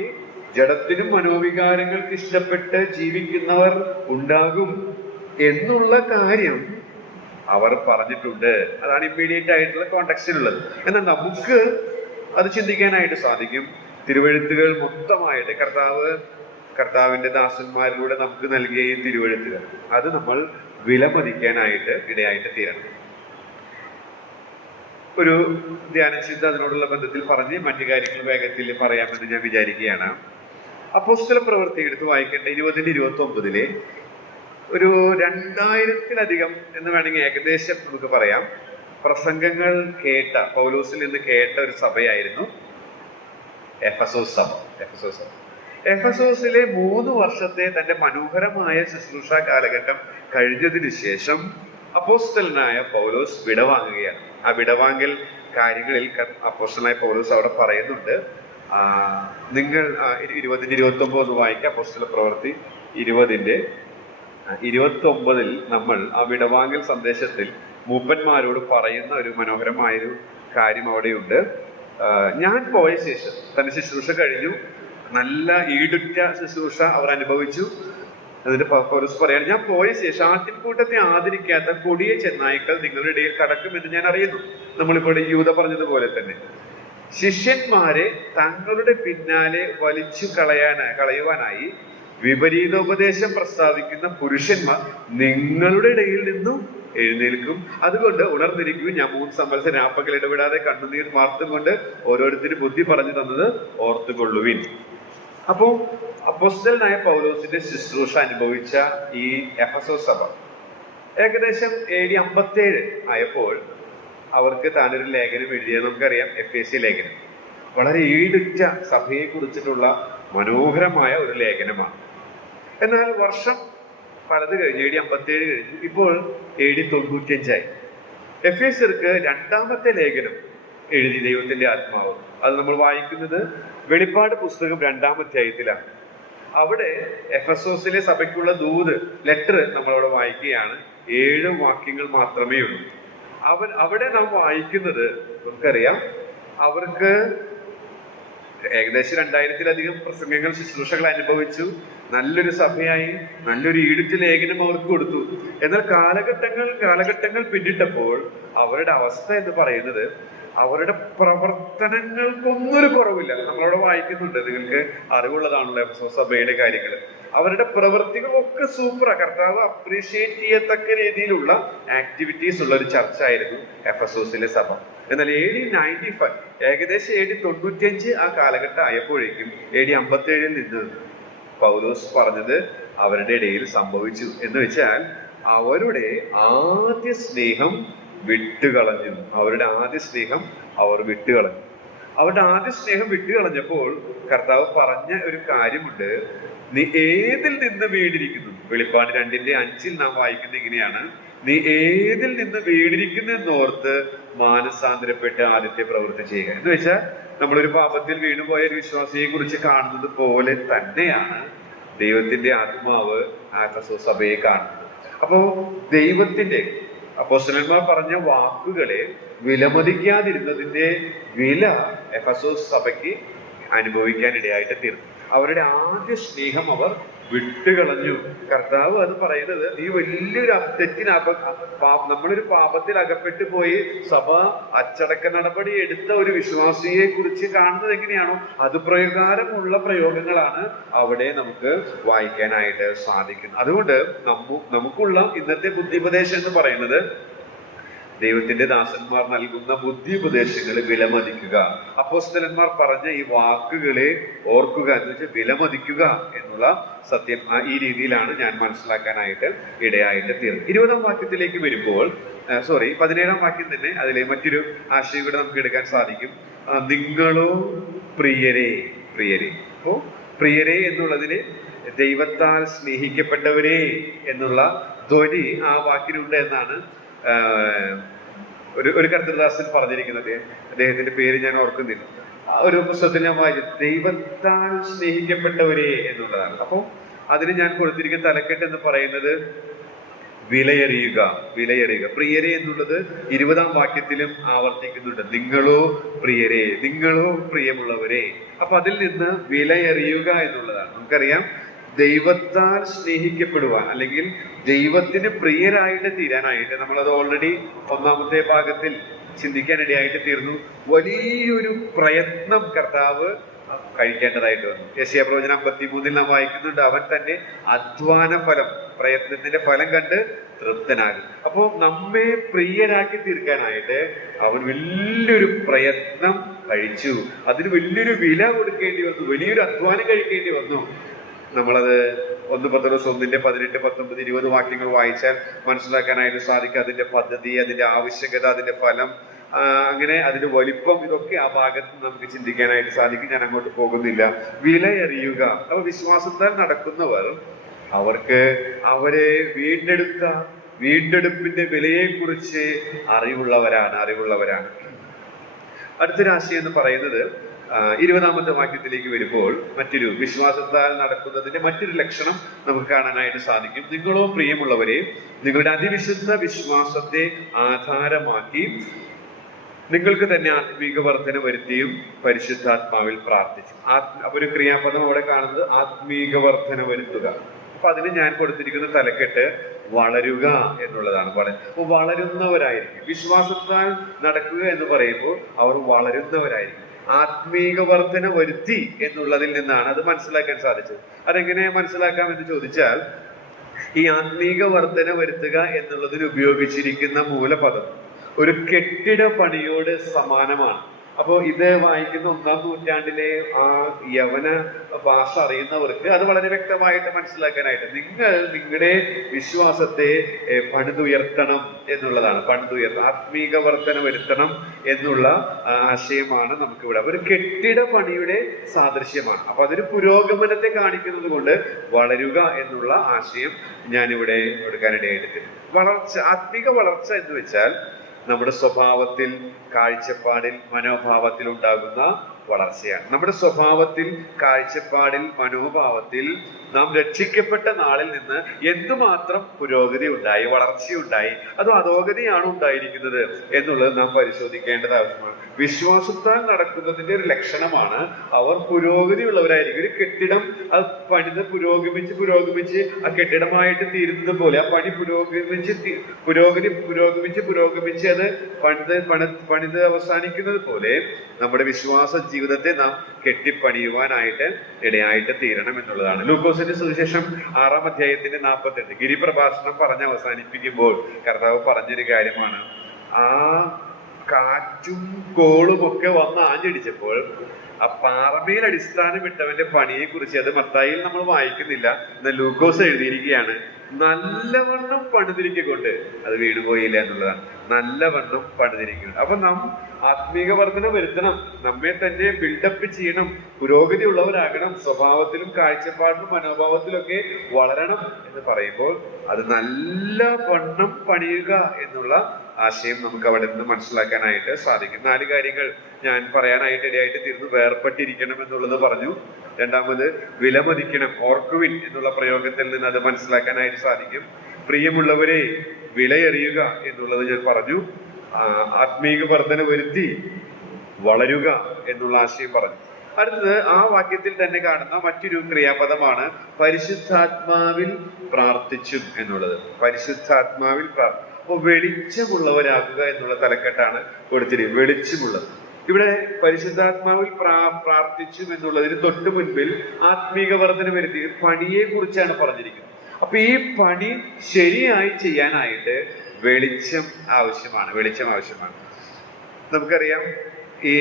ജഡത്തിനും മനോവികാരങ്ങൾക്ക് ഇഷ്ടപ്പെട്ട് ജീവിക്കുന്നവർ ഉണ്ടാകും എന്നുള്ള കാര്യം അവർ പറഞ്ഞിട്ടുണ്ട്. അതാണ് ഇമ്മീഡിയറ്റ് ആയിട്ടുള്ള കോണ്ടെക്സ്റ്റിലുള്ളത്. എന്നാൽ നമുക്ക് അത് ചിന്തിക്കാനായിട്ട് സാധിക്കും. തിരുവെഴുത്തുകൾ മൊത്തമായിട്ട് കർത്താവിന്റെ ദാസന്മാരിലൂടെ നമുക്ക് നൽകിയ ഈ തിരുവെഴുത്തുകൾ, അത് നമ്മൾ വിലമതിക്കാനായിട്ട് ഇടയായിട്ട് തീരണം. ഒരു ധ്യാനചിന്ത അതിനോടുള്ള ബന്ധത്തിൽ പറഞ്ഞ് മറ്റു കാര്യങ്ങൾ വേഗത്തിൽ പറയാമെന്ന് ഞാൻ വിചാരിക്കുകയാണ്. അപ്പോസ്തല പ്രവൃത്തി എടുത്ത് വായിക്കേണ്ട 20-29 ഒരു 2000-ലധികം എന്ന് വേണമെങ്കിൽ ഏകദേശം നമുക്ക് പറയാം പ്രസംഗങ്ങൾ കേട്ട, പൗലോസിൽ നിന്ന് കേട്ട ഒരു സഭയായിരുന്നു എഫെസോസ് സഭ. എഫെസോസിലെ 3 വർഷത്തെ തന്റെ മനോഹരമായ ശുശ്രൂഷ കാലഘട്ടം കഴിഞ്ഞതിന് ശേഷം അപ്പോസ്തലനായ പൗലോസ് വിടവാങ്ങുകയാണ്. ആ വിടവാങ്ങൽ കാര്യങ്ങളിൽ അപ്പോസ്തലനായ പൗലോസ് അവിടെ പറയുന്നുണ്ട്. നിങ്ങൾ 20-29 വായിക്കാം. അപ്പോസ്തല പ്രവൃത്തി 20-ന്റെ 29 നമ്മൾ ആ വിടവാങ്ങൽ സന്ദേശത്തിൽ മൂപ്പന്മാരോട് പറയുന്ന ഒരു മനോഹരമായൊരു കാര്യം അവിടെയുണ്ട്. ഞാൻ പോയ ശേഷം തന്റെ ശുശ്രൂഷ കഴിഞ്ഞു, നല്ല ഈടുറ്റ ശുശ്രൂഷ അവർ അനുഭവിച്ചു. എന്നിട്ട് പൗലോസ് പറയാണ്, ഞാൻ പോയ ശേഷം ആട്ടിൻകൂട്ടത്തെ ആദരിക്കാത്ത കൊടിയ ചെന്നായ്ക്കൾ നിങ്ങളുടെ ഇടയിൽ കടക്കുമെന്ന് ഞാൻ അറിയുന്നു. നമ്മളിപ്പോൾ യൂദ പറഞ്ഞതുപോലെ തന്നെ ശിഷ്യന്മാരെ തങ്ങളുടെ പിന്നാലെ വലിച്ചു കളയുവാനായി വിപരീതോപദേശം പ്രസ്താവിക്കുന്ന പുരുഷന്മാർ നിങ്ങളുടെ ഇടയിൽ നിന്നും എഴുന്നേൽക്കും. അതുകൊണ്ട് ഉണർന്നിരിക്കും. ഞാൻ 3 സംവത്സരം രാപ്പകൽ ഇടപെടാതെ കണ്ണുനീർ മാർത്തും കൊണ്ട് ഓരോരുത്തരും ബുദ്ധി പറഞ്ഞു തന്നത് ഓർത്തുകൊള്ളുവിൻ. അപ്പോ അപ്പോസ്തലനായ പൗലോസിന്റെ ശുശ്രൂഷ അനുഭവിച്ച ഈ എഫെസോസ് സഭ ഏകദേശം AD 57 ആയപ്പോൾ അവർക്ക് താനൊരു ലേഖനം എഴുതിയത് നമുക്കറിയാം, FAC ലേഖനം. വളരെ ഈടുറ്റ സഭയെ കുറിച്ചിട്ടുള്ള മനോഹരമായ ഒരു ലേഖനമാണ്. എന്നാൽ വർഷം പലത് കഴിഞ്ഞ് AD 57 കഴിഞ്ഞു, ഇപ്പോൾ AD 95 എഫേസ്യർക്ക് 2ാമത്തെ ലേഖനം എഴുതി ദൈവത്തിന്റെ ആത്മാവ്. അത് നമ്മൾ വായിക്കുന്നത് വെളിപ്പാട് പുസ്തകം 2ാം അധ്യായത്തിലാണ്. അവിടെ എഫെസോസിലെ സഭയ്ക്കുള്ള ദൂത് ലെറ്റർ നമ്മളവിടെ വായിക്കുകയാണ്. 7 വാക്യങ്ങൾ മാത്രമേ ഉള്ളൂ. അവിടെ നാം വായിക്കുന്നത് നമുക്കറിയാം, അവർക്ക് ഏകദേശം 2000-ലധികം പ്രസംഗങ്ങൾ ശുശ്രൂഷകൾ അനുഭവിച്ചു. നല്ലൊരു സഭയായി, നല്ലൊരു ഈടുറ്റ ലേഖനം അവർക്ക് കൊടുത്തു. എന്നാൽ കാലഘട്ടങ്ങൾ പിന്നിട്ടപ്പോൾ അവരുടെ അവസ്ഥ എന്ന് പറയുന്നത് അവരുടെ പ്രവർത്തനങ്ങൾക്കൊന്നും ഒരു കുറവില്ല. നമ്മളവിടെ വായിക്കുന്നുണ്ട്, നിങ്ങൾക്ക് അറിവുള്ളതാണല്ലോ എഫെസോസ് സഭയിലെ കാര്യങ്ങൾ. അവരുടെ പ്രവൃത്തികളൊക്കെ സൂപ്പറാ. കർത്താവ് അപ്രീഷിയേറ്റ് ചെയ്യത്തക്ക രീതിയിലുള്ള ആക്ടിവിറ്റീസ് ഉള്ള ഒരു ചർച്ച ആയിരുന്നു എഫെസോസിലെ സഭ. എന്നാൽ AD 95 ഏകദേശം AD 95 ആ കാലഘട്ടം ആയപ്പോഴേക്കും AD 57 നിന്ന് പൗലോസ് പറഞ്ഞത് അവരുടെ ഇടയിൽ സംഭവിച്ചു. എന്ന് വെച്ചാൽ അവരുടെ ആദ്യ സ്നേഹം വിട്ടുകളഞ്ഞു. അവരുടെ ആദ്യ സ്നേഹം അവർ വിട്ടുകളഞ്ഞു. അവരുടെ ആദ്യ സ്നേഹം വിട്ടുകളഞ്ഞപ്പോൾ കർത്താവ് പറഞ്ഞ ഒരു കാര്യമുണ്ട്, നീ ഏതിൽ നിന്ന് വീണിരിക്കുന്നു. വെളിപ്പാട് 2:5 നാം വായിക്കുന്നത് ഇങ്ങനെയാണ്, നീ ഏതിൽ നിന്ന് വീണിരിക്കുന്നു എന്നോർത്ത് മാനസാന്തരപ്പെട്ട് ആദ്യത്തെ പ്രവൃത്തി ചെയ്യുക. എന്ന് വെച്ചാൽ നമ്മളൊരു പാപത്തിൽ വീണുപോയ ഒരു വിശ്വാസിയെ കുറിച്ച് കാണുന്നത് പോലെ തന്നെയാണ് ദൈവത്തിന്റെ ആത്മാവ് എഫെസോസ് സഭയെ കാണുന്നത്. അപ്പോ ദൈവത്തിന്റെ അപ്പോസ്തലന്മാർ പറഞ്ഞ വാക്കുകളെ വിലമതിക്കാതിരുന്നതിന്റെ വില എഫെസോസ് സഭയ്ക്ക് അനുഭവിക്കാൻ ഇടയായിട്ട് തീർന്നു. അവരുടെ ആദ്യ സ്നേഹം അവർ വിട്ടുകളഞ്ഞു. കർത്താവ് അത് പറയുന്നത്, നീ വലിയൊരു നമ്മളൊരു പാപത്തിൽ അകപ്പെട്ടു പോയി സഭ അച്ചടക്ക നടപടി എടുത്ത ഒരു വിശ്വാസിയെ കുറിച്ച് കാണുന്നത് എങ്ങനെയാണോ അത് പ്രകാരമുള്ള പ്രയോഗങ്ങളാണ് അവിടെ നമുക്ക് വായിക്കാനായിട്ട് സാധിക്കുന്നത്. അതുകൊണ്ട് നമുക്കുള്ള ഇന്നത്തെ ബുദ്ധിപദേശം എന്ന് പറയുന്നത് ദൈവത്തിന്റെ ദാസന്മാർ നൽകുന്ന ബുദ്ധിപദേശങ്ങളെ വിലമതിക്കുക. അപ്പോസ്തലന്മാർ പറഞ്ഞ ഈ വാക്കുകളെ ഓർക്കുക എന്ന് വെച്ചാൽ വിലമതിക്കുക എന്നുള്ള സത്യം ഈ രീതിയിലാണ് ഞാൻ മനസ്സിലാക്കാനായിട്ട് ഇടയായിട്ട് തീർന്നു. 20ാം വാക്യത്തിലേക്ക് വരുമ്പോൾ 17ാം വാക്യം തന്നെ അതിലെ മറ്റൊരു ആശയം കൂടെ നമുക്ക് എടുക്കാൻ സാധിക്കും. നിങ്ങളോ പ്രിയരേ. അപ്പോ പ്രിയരേ എന്നുള്ളതിന് ദൈവത്താൽ സ്നേഹിക്കപ്പെട്ടവരേ എന്നുള്ള ധ്വനി ആ വാക്കിനുണ്ട് എന്നാണ് ഒരു കർത്തൃദാസൻ പറഞ്ഞിരിക്കുന്നത്. അദ്ദേഹത്തിന്റെ പേര് ഞാൻ ഓർക്കുന്നില്ല. ഒരു പുസ്തകത്തിൽ ഞാൻ വായിച്ചു, ദൈവത്താൽ സ്നേഹിക്കപ്പെട്ടവരെ എന്നുള്ളതാണ്. അപ്പൊ അതിന് ഞാൻ കൊടുത്തിരിക്കുന്ന തലക്കെട്ട് എന്ന് പറയുന്നത് വിലയറിയുക. പ്രിയരെ എന്നുള്ളത് 20ാം വാക്യത്തിലും ആവർത്തിക്കുന്നുണ്ട്. നിങ്ങളോ പ്രിയരെ, നിങ്ങളോ പ്രിയമുള്ളവരെ. അപ്പൊ അതിൽ നിന്ന് വിലയറിയുക എന്നുള്ളതാണ്. നമുക്കറിയാം, ദൈവത്താൽ സ്നേഹിക്കപ്പെടുവാൻ അല്ലെങ്കിൽ ദൈവത്തിന് പ്രിയരായിട്ട് തീരാനായിട്ട് നമ്മളത് ഓൾറെഡി 1ാമത്തെ ഭാഗത്തിൽ ചിന്തിക്കാനിടയായിട്ട് തീർന്നു. വലിയൊരു പ്രയത്നം കർത്താവ് കഴിക്കേണ്ടതായിട്ട് വന്നു. യെശയ്യാ പ്രവചനം 53 നാം വായിക്കുന്നുണ്ട്, അവൻ തന്നെ അധ്വാന ഫലം, പ്രയത്നത്തിന്റെ ഫലം കണ്ട് തൃപ്തനാകും. അപ്പോ നമ്മെ പ്രിയരാക്കി തീർക്കാനായിട്ട് അവൻ വലിയൊരു പ്രയത്നം കഴിച്ചു. അതിന് വലിയൊരു വില കൊടുക്കേണ്ടി വന്നു, വലിയൊരു അധ്വാനം കഴിക്കേണ്ടി വന്നു. നമ്മളത് 1 പത്രോസ് 1:18, 19, 20 വാക്യങ്ങൾ വായിച്ചാൽ മനസ്സിലാക്കാനായിട്ട് സാധിക്കും. അതിന്റെ പദ്ധതി, അതിന്റെ ആവശ്യകത, അതിന്റെ ഫലം, അങ്ങനെ അതിന്റെ വലിപ്പം, ഇതൊക്കെ ആ ഭാഗത്ത് നമുക്ക് ചിന്തിക്കാനായിട്ട് സാധിക്കും. ഞാൻ അങ്ങോട്ട് പോകുന്നില്ല. വിലയറിയുക. അപ്പൊ വിശ്വാസത്താൽ നടക്കുന്നവർ അവരെ വീണ്ടെടുപ്പിന്റെ വിലയെ കുറിച്ച് അറിവുള്ളവരാണ്. അടുത്തൊരാശയം എന്ന് പറയുന്നത് 20-ാമത്തെ വാക്യത്തിലേക്ക് വരുമ്പോൾ മറ്റൊരു വിശ്വാസത്താൽ നടക്കുന്നതിന്റെ മറ്റൊരു ലക്ഷണം നമുക്ക് കാണാനായിട്ട് സാധിക്കും. നിങ്ങളോ പ്രിയമുള്ളവരെ, നിങ്ങളുടെ അതിവിശുദ്ധ വിശ്വാസത്തെ ആധാരമാക്കി നിങ്ങൾക്ക് തന്നെ ആത്മീക വർധന വരുത്തിയും പരിശുദ്ധാത്മാവിൽ പ്രാർത്ഥിച്ചു. ഒരു ക്രിയാപദം അവിടെ കാണുന്നത് ആത്മീക വർധന വരുത്തുക. അപ്പൊ അതിന് ഞാൻ കൊടുത്തിരിക്കുന്ന തലക്കെട്ട് വളരുക എന്നുള്ളതാണ്. അപ്പൊ വളരുന്നവരായിരിക്കും. വിശ്വാസത്താൽ നടക്കുക എന്ന് പറയുമ്പോൾ അവർ വളരുന്നവരായിരിക്കും. ആത്മീക വർധന വരുത്തി എന്നുള്ളതിൽ നിന്നാണ് അത് മനസ്സിലാക്കാൻ സാധിച്ചത്. അതെങ്ങനെ മനസ്സിലാക്കാം എന്ന് ചോദിച്ചാൽ, ഈ ആത്മീക വർധന വരുത്തുക എന്നുള്ളതിന് ഉപയോഗിച്ചിരിക്കുന്ന മൂലപദം ഒരു കെട്ടിട പണിയോട് സമാനമാണ്. അപ്പോ ഇത് വായിക്കുന്ന 1-ാം നൂറ്റാണ്ടിലെ ആ യവന ഭാഷ അറിയുന്നവർക്ക് അത് വളരെ വ്യക്തമായിട്ട് മനസ്സിലാക്കാനായിട്ട്, നിങ്ങൾ നിങ്ങളുടെ വിശ്വാസത്തെ പണിതുയർത്തണം എന്നുള്ളതാണ്. ആത്മീക വർധന വരുത്തണം എന്നുള്ള ആശയമാണ് നമുക്കിവിടെ. ഒരു കെട്ടിട പണിയുടെ സാദൃശ്യമാണ്. അപ്പൊ അതൊരു പുരോഗമനത്തെ കാണിക്കുന്നത് കൊണ്ട് വളരുക എന്നുള്ള ആശയം ഞാനിവിടെ എടുക്കാനിടയായിട്ട്. ആത്മീക വളർച്ച എന്ന് വെച്ചാൽ നമ്മുടെ സ്വഭാവത്തിൽ, കാഴ്ചപ്പാടിൽ, മനോഭാവത്തിൽ ഉണ്ടാകുന്ന വളർച്ചയാണ്. നമ്മുടെ സ്വഭാവത്തിൽ, കാഴ്ചപ്പാടിൽ, മനോഭാവത്തിൽ നാം രക്ഷിക്കപ്പെട്ട നാളിൽ നിന്ന് എന്തുമാത്രം പുരോഗതി ഉണ്ടായി, വളർച്ചയുണ്ടായി, അതോ അധോഗതിയാണ് ഉണ്ടായിരിക്കുന്നത് എന്നുള്ളത് നാം പരിശോധിക്കേണ്ടത് ആവശ്യമാണ്. വിശ്വാസത്താൽ നടക്കുന്നതിന്റെ ഒരു ലക്ഷണമാണ് അവർ പുരോഗതി ഉള്ളവരായിരിക്കും. ഒരു കെട്ടിടം അത് പണിത് പുരോഗമിച്ച് ആ കെട്ടിടമായിട്ട് തീരുന്നത് പോലെ ആ പണി പുരോഗമിച്ച് അത് പണിത് അവസാനിക്കുന്നത് പോലെ നമ്മുടെ വിശ്വാസ ജീവിതത്തെ നാം കെട്ടിപ്പണിയുവാനായിട്ട് ഇടയായിട്ട് തീരണം എന്നുള്ളതാണ്. ലൂക്കോസിന്റെ സുവിശേഷം 6-ാം അധ്യായത്തിന്റെ 48 ഗിരിപ്രഭാഷണം പറഞ്ഞ് അവസാനിപ്പിക്കുമ്പോൾ കർത്താവ് പറഞ്ഞൊരു കാര്യമാണ്. ആ കാറ്റും കോളും ഒക്കെ വന്ന് ആഞ്ഞടിച്ചപ്പോൾ ആ പാറമേൽ അടിസ്ഥാനം ഇട്ടവന്റെ പണിയെ കുറിച്ച് അത് മത്തായിയിൽ നമ്മൾ വായിക്കുന്നില്ല, എന്നാൽ ലൂക്കോസ് എഴുതിയിരിക്കുകയാണ്. നല്ലവണ്ണം പണിതിരിക്കൊണ്ട് അത് വീണുപോയില്ല എന്നുള്ളതാണ്. നല്ലവണ്ണം പണിതിരിക്കുന്നത്. അപ്പൊ നാം ആത്മീക വർധന വരുത്തണം, നമ്മെ തന്നെ ബിൽഡപ്പ് ചെയ്യണം, പുരോഗതി ഉള്ളവരാകണം, സ്വഭാവത്തിലും കാഴ്ചപ്പാടിലും മനോഭാവത്തിലൊക്കെ വളരണം എന്ന് പറയുമ്പോൾ അത് നല്ലവണ്ണം പണിയുക എന്നുള്ള ആശയം നമുക്ക് അവിടെ നിന്ന് മനസ്സിലാക്കാനായിട്ട് സാധിക്കും. 4 കാര്യങ്ങൾ ഞാൻ പറയാനായിട്ട് ഇടയായിട്ട് തീർന്നു. വേർപെട്ടിരിക്കണം എന്നുള്ളത് പറഞ്ഞു. രണ്ടാമത് വിലമതിക്കണം, ഓർക്കുവിൻ എന്നുള്ള പ്രയോഗത്തിൽ നിന്ന് അത് മനസ്സിലാക്കാനായിട്ട് സാധിക്കും. പ്രിയമുള്ളവരെ, വിലയറിയുക എന്നുള്ളത് ഞാൻ പറഞ്ഞു. ആത്മീക വർധന വരുത്തി വളരുക എന്നുള്ള ആശയം പറഞ്ഞു. അടുത്തത് ആ വാക്യത്തിൽ തന്നെ കാണുന്ന മറ്റൊരു ക്രിയാപദമാണ് പരിശുദ്ധാത്മാവിൽ പ്രാർത്ഥിച്ചും എന്നുള്ളത്. പരിശുദ്ധാത്മാവിൽ അപ്പൊ വെളിച്ചമുള്ളവരാകുക എന്നുള്ള തലക്കെട്ടാണ് കൊടുത്തിരിക്കുന്നത്. വെളിച്ചമുള്ളത്. ഇവിടെ പരിശുദ്ധാത്മാവിൽ പ്രാർത്ഥിച്ചും എന്നുള്ളതിന് തൊട്ടു മുൻപിൽ ആത്മീക വർധന വരുത്തി പണിയെ കുറിച്ചാണ് പറഞ്ഞിരിക്കുന്നത്. അപ്പൊ ഈ പണി ശരിയായി ചെയ്യാനായിട്ട് വെളിച്ചം ആവശ്യമാണ്. നമുക്കറിയാം, ഈ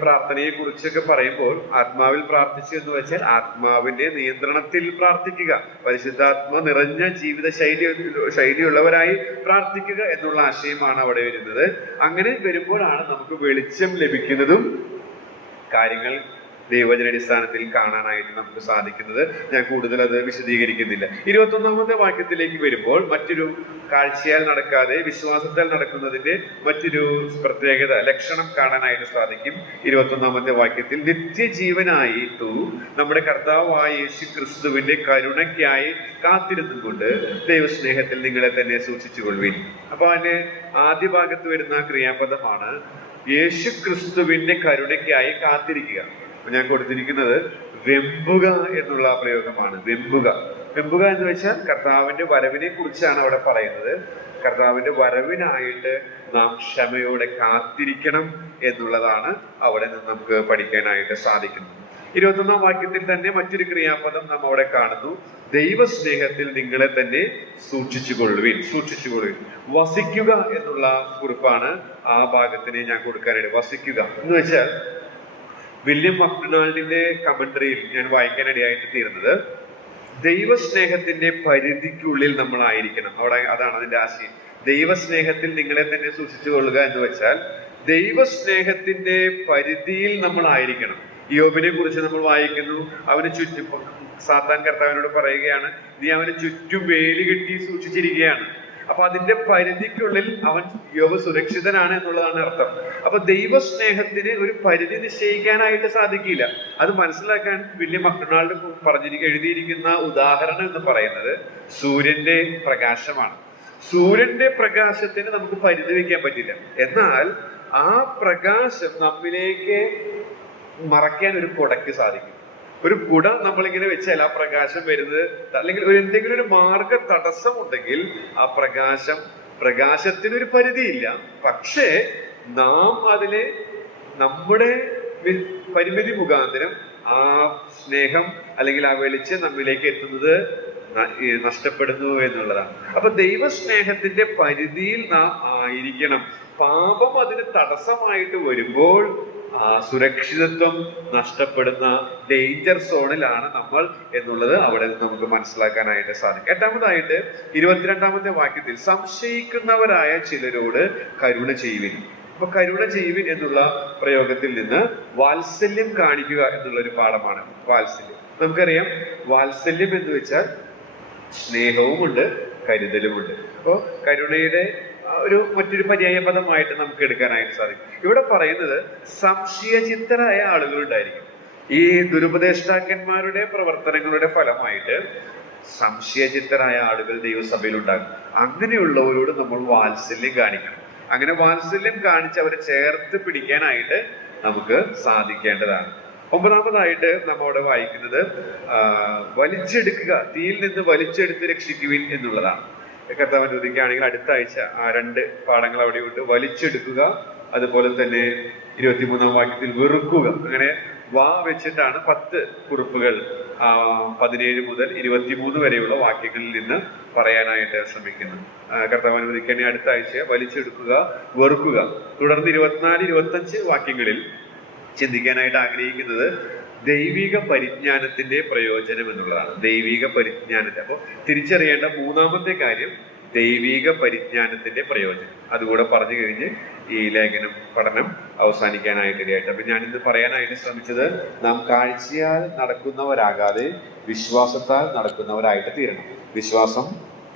പ്രാർത്ഥനയെ കുറിച്ചൊക്കെ പറയുമ്പോൾ ആത്മാവിൽ പ്രാർത്ഥിച്ചു എന്ന് വെച്ചാൽ ആത്മാവിന്റെ നിയന്ത്രണത്തിൽ പ്രാർത്ഥിക്കുക, പരിശുദ്ധാത്മ നിറഞ്ഞ ജീവിത ശൈലിയുള്ളവരായി പ്രാർത്ഥിക്കുക എന്നുള്ള ആശയമാണ് അവിടെ വരുന്നത്. അങ്ങനെ വരുമ്പോഴാണ് നമുക്ക് വെളിച്ചം ലഭിക്കുന്നതും കാര്യങ്ങൾ ദൈവവചനാടിസ്ഥാനത്തിൽ കാണാനായിട്ട് നമുക്ക് സാധിക്കുന്നത്. ഞാൻ കൂടുതൽ അത് വിശദീകരിക്കുന്നില്ല. 21-ാമത്തെ വാക്യത്തിലേക്ക് വരുമ്പോൾ മറ്റൊരു കാഴ്ചയാൽ നടക്കാതെ വിശ്വാസത്താൽ നടക്കുന്നതിന്റെ മറ്റൊരു പ്രത്യേകത, ലക്ഷണം കാണാനായിട്ട് സാധിക്കും. 21-ാമത്തെ വാക്യത്തിൽ നിത്യജീവനായിട്ടു നമ്മുടെ കർത്താവായ യേശു ക്രിസ്തുവിന്റെ കരുണയ്ക്കായി കാത്തിരുന്നുകൊണ്ട് ദൈവസ്നേഹത്തിൽ നിങ്ങളെ തന്നെ സൂക്ഷിച്ചുകൊള്ളുവിൻ. അപ്പൊ അതിന്റെ ആദ്യ ഭാഗത്ത് വരുന്ന ക്രിയാപദമാണ് യേശു ക്രിസ്തുവിന്റെ കരുണയ്ക്കായി കാത്തിരിക്കുക. ഞാൻ കൊടുത്തിരിക്കുന്നത് വെമ്പുക എന്നുള്ള പ്രയോഗമാണ്. വെമ്പുക എന്ന് വെച്ചാൽ കർത്താവിന്റെ വരവിനെ കുറിച്ചാണ് അവിടെ പറയുന്നത്. കർത്താവിന്റെ വരവിനായിട്ട് നാം ക്ഷമയോടെ കാത്തിരിക്കണം എന്നുള്ളതാണ് അവിടെ നിന്ന് നമുക്ക് പഠിക്കാനായിട്ട് സാധിക്കുന്നത്. 21-ാം വാക്യത്തിൽ തന്നെ മറ്റൊരു ക്രിയാപദം നാം അവിടെ കാണുന്നു. ദൈവസ്നേഹത്തിൽ നിങ്ങളെ തന്നെ സൂക്ഷിച്ചുകൊള്ളുവിൻ. വസിക്കുക എന്നുള്ള കുറിപ്പാണ് ആ ഭാഗത്തിന് ഞാൻ കൊടുക്കാനായിട്ട്. വസിക്കുക എന്ന് വെച്ചാൽ വില്യം മക്ഡൊണാൾഡിന്റെ കമന്ററിയിൽ ഞാൻ വായിക്കാനിടയായിട്ട് തീർന്നത്, ദൈവസ്നേഹത്തിന്റെ പരിധിക്കുള്ളിൽ നമ്മളായിരിക്കണം. അതാണ് അതിന്റെ ആശയം. ദൈവസ്നേഹത്തിൽ നിങ്ങളെ തന്നെ സൂക്ഷിച്ചു കൊള്ളുക എന്ന് വെച്ചാൽ ദൈവസ്നേഹത്തിന്റെ പരിധിയിൽ നമ്മളായിരിക്കണം. യോബിനെ കുറിച്ച് നമ്മൾ വായിക്കുന്നു. അവന് ചുറ്റും സാത്താൻ കർത്താവിനോട് പറയുകയാണ്, നീ അവന് ചുറ്റും വേലി കെട്ടി സൂക്ഷിച്ചിരിക്കുകയാണ്. അപ്പൊ അതിന്റെ പരിധിക്കുള്ളിൽ അവൻ യോബ് സുരക്ഷിതനാണ് എന്നുള്ളതാണ് അർത്ഥം. അപ്പൊ ദൈവസ്നേഹത്തിന് ഒരു പരിധി നിശ്ചയിക്കാനായിട്ട് സാധിക്കില്ല. അത് മനസ്സിലാക്കാൻ വില്യം മക്ഡൊണാൾഡ് എഴുതിയിരിക്കുന്ന ഉദാഹരണം എന്ന് പറയുന്നത് സൂര്യന്റെ പ്രകാശമാണ്. സൂര്യന്റെ പ്രകാശത്തിന് നമുക്ക് പരിധി വയ്ക്കാൻ പറ്റില്ല. എന്നാൽ ആ പ്രകാശം നമ്മിലേക്ക് മറയ്ക്കാൻ ഒരു കുടയ്ക്ക് സാധിക്കും. ഒരു കുട നമ്മളിങ്ങനെ വെച്ചാൽ ആ പ്രകാശം വരുന്നത്, അല്ലെങ്കിൽ എന്തെങ്കിലും ഒരു മാർഗ തടസ്സം ഉണ്ടെങ്കിൽ ആ പ്രകാശത്തിനൊരു പരിധിയില്ല. പക്ഷേ നാം അതിനെ നമ്മുടെ പരിമിതി മുഖാന്തരം ആ സ്നേഹം അല്ലെങ്കിൽ ആ വെളിച്ചം നമ്മിലേക്ക് എത്തുന്നത് നഷ്ടപ്പെടുന്നു എന്നുള്ളതാണ്. അപ്പൊ ദൈവസ്നേഹത്തിന്റെ പരിധിയിൽ നാം ആയിരിക്കണം. പാപം അതിന് തടസ്സമായിട്ട് വരുമ്പോൾ ആ സുരക്ഷിതത്വം നഷ്ടപ്പെടുന്ന ഡേഞ്ചർ സോണിലാണ് നമ്മൾ എന്നുള്ളത് അവിടെ നിന്ന് നമുക്ക് മനസ്സിലാക്കാനായിട്ട് സാധിക്കും. എട്ടാമതായിട്ട് 22-ാമത്തെ വാക്യത്തിൽ സംശയിക്കുന്നവരായ ചിലരോട് കരുണ ചെയ്യുവിൻ. അപ്പൊ കരുണ ചെയ്യുവിൻ എന്നുള്ള പ്രയോഗത്തിൽ നിന്ന് വാത്സല്യം കാണിക്കുക എന്നുള്ള ഒരു പാഠമാണ് വാത്സല്യം. നമുക്കറിയാം, വാത്സല്യം എന്ന് വെച്ചാൽ സ്നേഹവുമുണ്ട്, കരുതലുമുണ്ട്. അപ്പോ കരുണയുടെ മറ്റൊരു പര്യായ പദമായിട്ട് നമുക്ക് എടുക്കാനായിട്ട് സാധിക്കും. ഇവിടെ പറയുന്നത് സംശയചിത്തരായ ആളുകൾ ഉണ്ടായിരിക്കും. ഈ ദുരുപദേഷ്ടാക്കന്മാരുടെ പ്രവർത്തനങ്ങളുടെ ഫലമായിട്ട് സംശയചിത്തരായ ആളുകൾ ദൈവസഭയിൽ ഉണ്ടാകും. അങ്ങനെയുള്ളവരോട് നമ്മൾ വാത്സല്യം കാണിക്കണം. അങ്ങനെ വാത്സല്യം കാണിച്ച് അവരെ ചേർത്ത് പിടിക്കാനായിട്ട് നമുക്ക് സാധിക്കേണ്ടതാണ്. 9-ാമതായിട്ട് നമ്മോട് വായിക്കുന്നത് വലിച്ചെടുക്കുക, തീയിൽ നിന്ന് വലിച്ചെടുത്ത് രക്ഷിക്കുവിൻ എന്നുള്ളതാണ്. കർത്താവ് അനുവദിക്കുകയാണെങ്കിൽ അടുത്ത ആഴ്ച ആ 2 പാഠങ്ങൾ അവിടെയുണ്ട്. വലിച്ചെടുക്കുക, അതുപോലെ തന്നെ 23-ാം വാക്യത്തിൽ വെറുക്കുക. അങ്ങനെ വാ വെച്ചിട്ടാണ് 10 കുറിപ്പുകൾ 17 മുതൽ 23 വരെയുള്ള വാക്യങ്ങളിൽ നിന്ന് പറയാനായിട്ട് ശ്രമിക്കുന്നു. കർത്താവ് അനുവദിക്കുകയാണെങ്കിൽ അടുത്ത ആഴ്ച വലിച്ചെടുക്കുക, വെറുക്കുക. തുടർന്ന് 24-25 വാക്യങ്ങളിൽ ചിന്തിക്കാനായിട്ട് ആഗ്രഹിക്കുന്നത് ദൈവിക പരിജ്ഞാനത്തിന്റെ പ്രയോജനം എന്നുള്ളതാണ്. ദൈവിക പരിജ്ഞാനത്തെ അപ്പോൾ തിരിച്ചറിയേണ്ട 3-ാമത്തെ കാര്യം ദൈവിക പരിജ്ഞാനത്തിന്റെ പ്രയോജനം. അതുകൂടെ പറഞ്ഞു കഴിഞ്ഞ് ഈ പഠനം അവസാനിക്കാനായിട്ടിടയായിട്ട്. അപ്പൊ ഞാനിന്ന് പറയാനായിട്ട് ശ്രമിച്ചത്, നാം കാഴ്ചയാൽ നടക്കുന്നവരാകാതെ വിശ്വാസത്താൽ നടക്കുന്നവരായിട്ട് തീരണം. വിശ്വാസം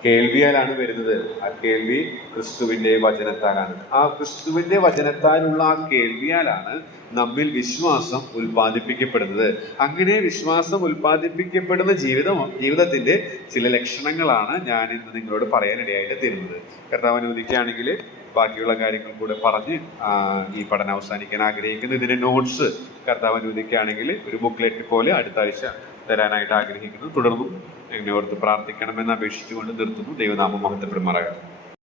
കേൾവിയാലാണ് വരുന്നത്. ആ കേൾവി ക്രിസ്തുവിന്റെ വചനത്താലാണ്. ആ ക്രിസ്തുവിന്റെ വചനത്താലുള്ള ആ കേൾവിയാലാണ് നമ്മിൽ വിശ്വാസം ഉൽപ്പാദിപ്പിക്കപ്പെടുന്നത്. അങ്ങനെ വിശ്വാസം ഉൽപ്പാദിപ്പിക്കപ്പെടുന്ന ജീവിതത്തിന്റെ ചില ലക്ഷണങ്ങളാണ് ഞാൻ ഇന്ന് നിങ്ങളോട് പറയാനിടയായിട്ട് തരുന്നത്. കർത്താവ് അനുവദിക്കുകയാണെങ്കിൽ ബാക്കിയുള്ള കാര്യങ്ങൾ കൂടെ പറഞ്ഞ് ഈ പഠനം അവസാനിക്കാൻ ആഗ്രഹിക്കുന്നു. ഇതിന്റെ നോട്ട്സ് കർത്താവ് അനുവദിക്കുകയാണെങ്കിൽ ഒരു ബുക്ക്ലെറ്റ് പോലെ അടുത്ത ആഴ്ച തരാനായിട്ട് ആഗ്രഹിക്കുന്നു. തുടർന്നും എന്നെ ഓർത്ത് പ്രാർത്ഥിക്കണമെന്ന് അപേക്ഷിച്ചുകൊണ്ട് നിർത്തുന്നു. ദൈവനാമം മഹത്വപ്പെടുമാറാകട്ടെ.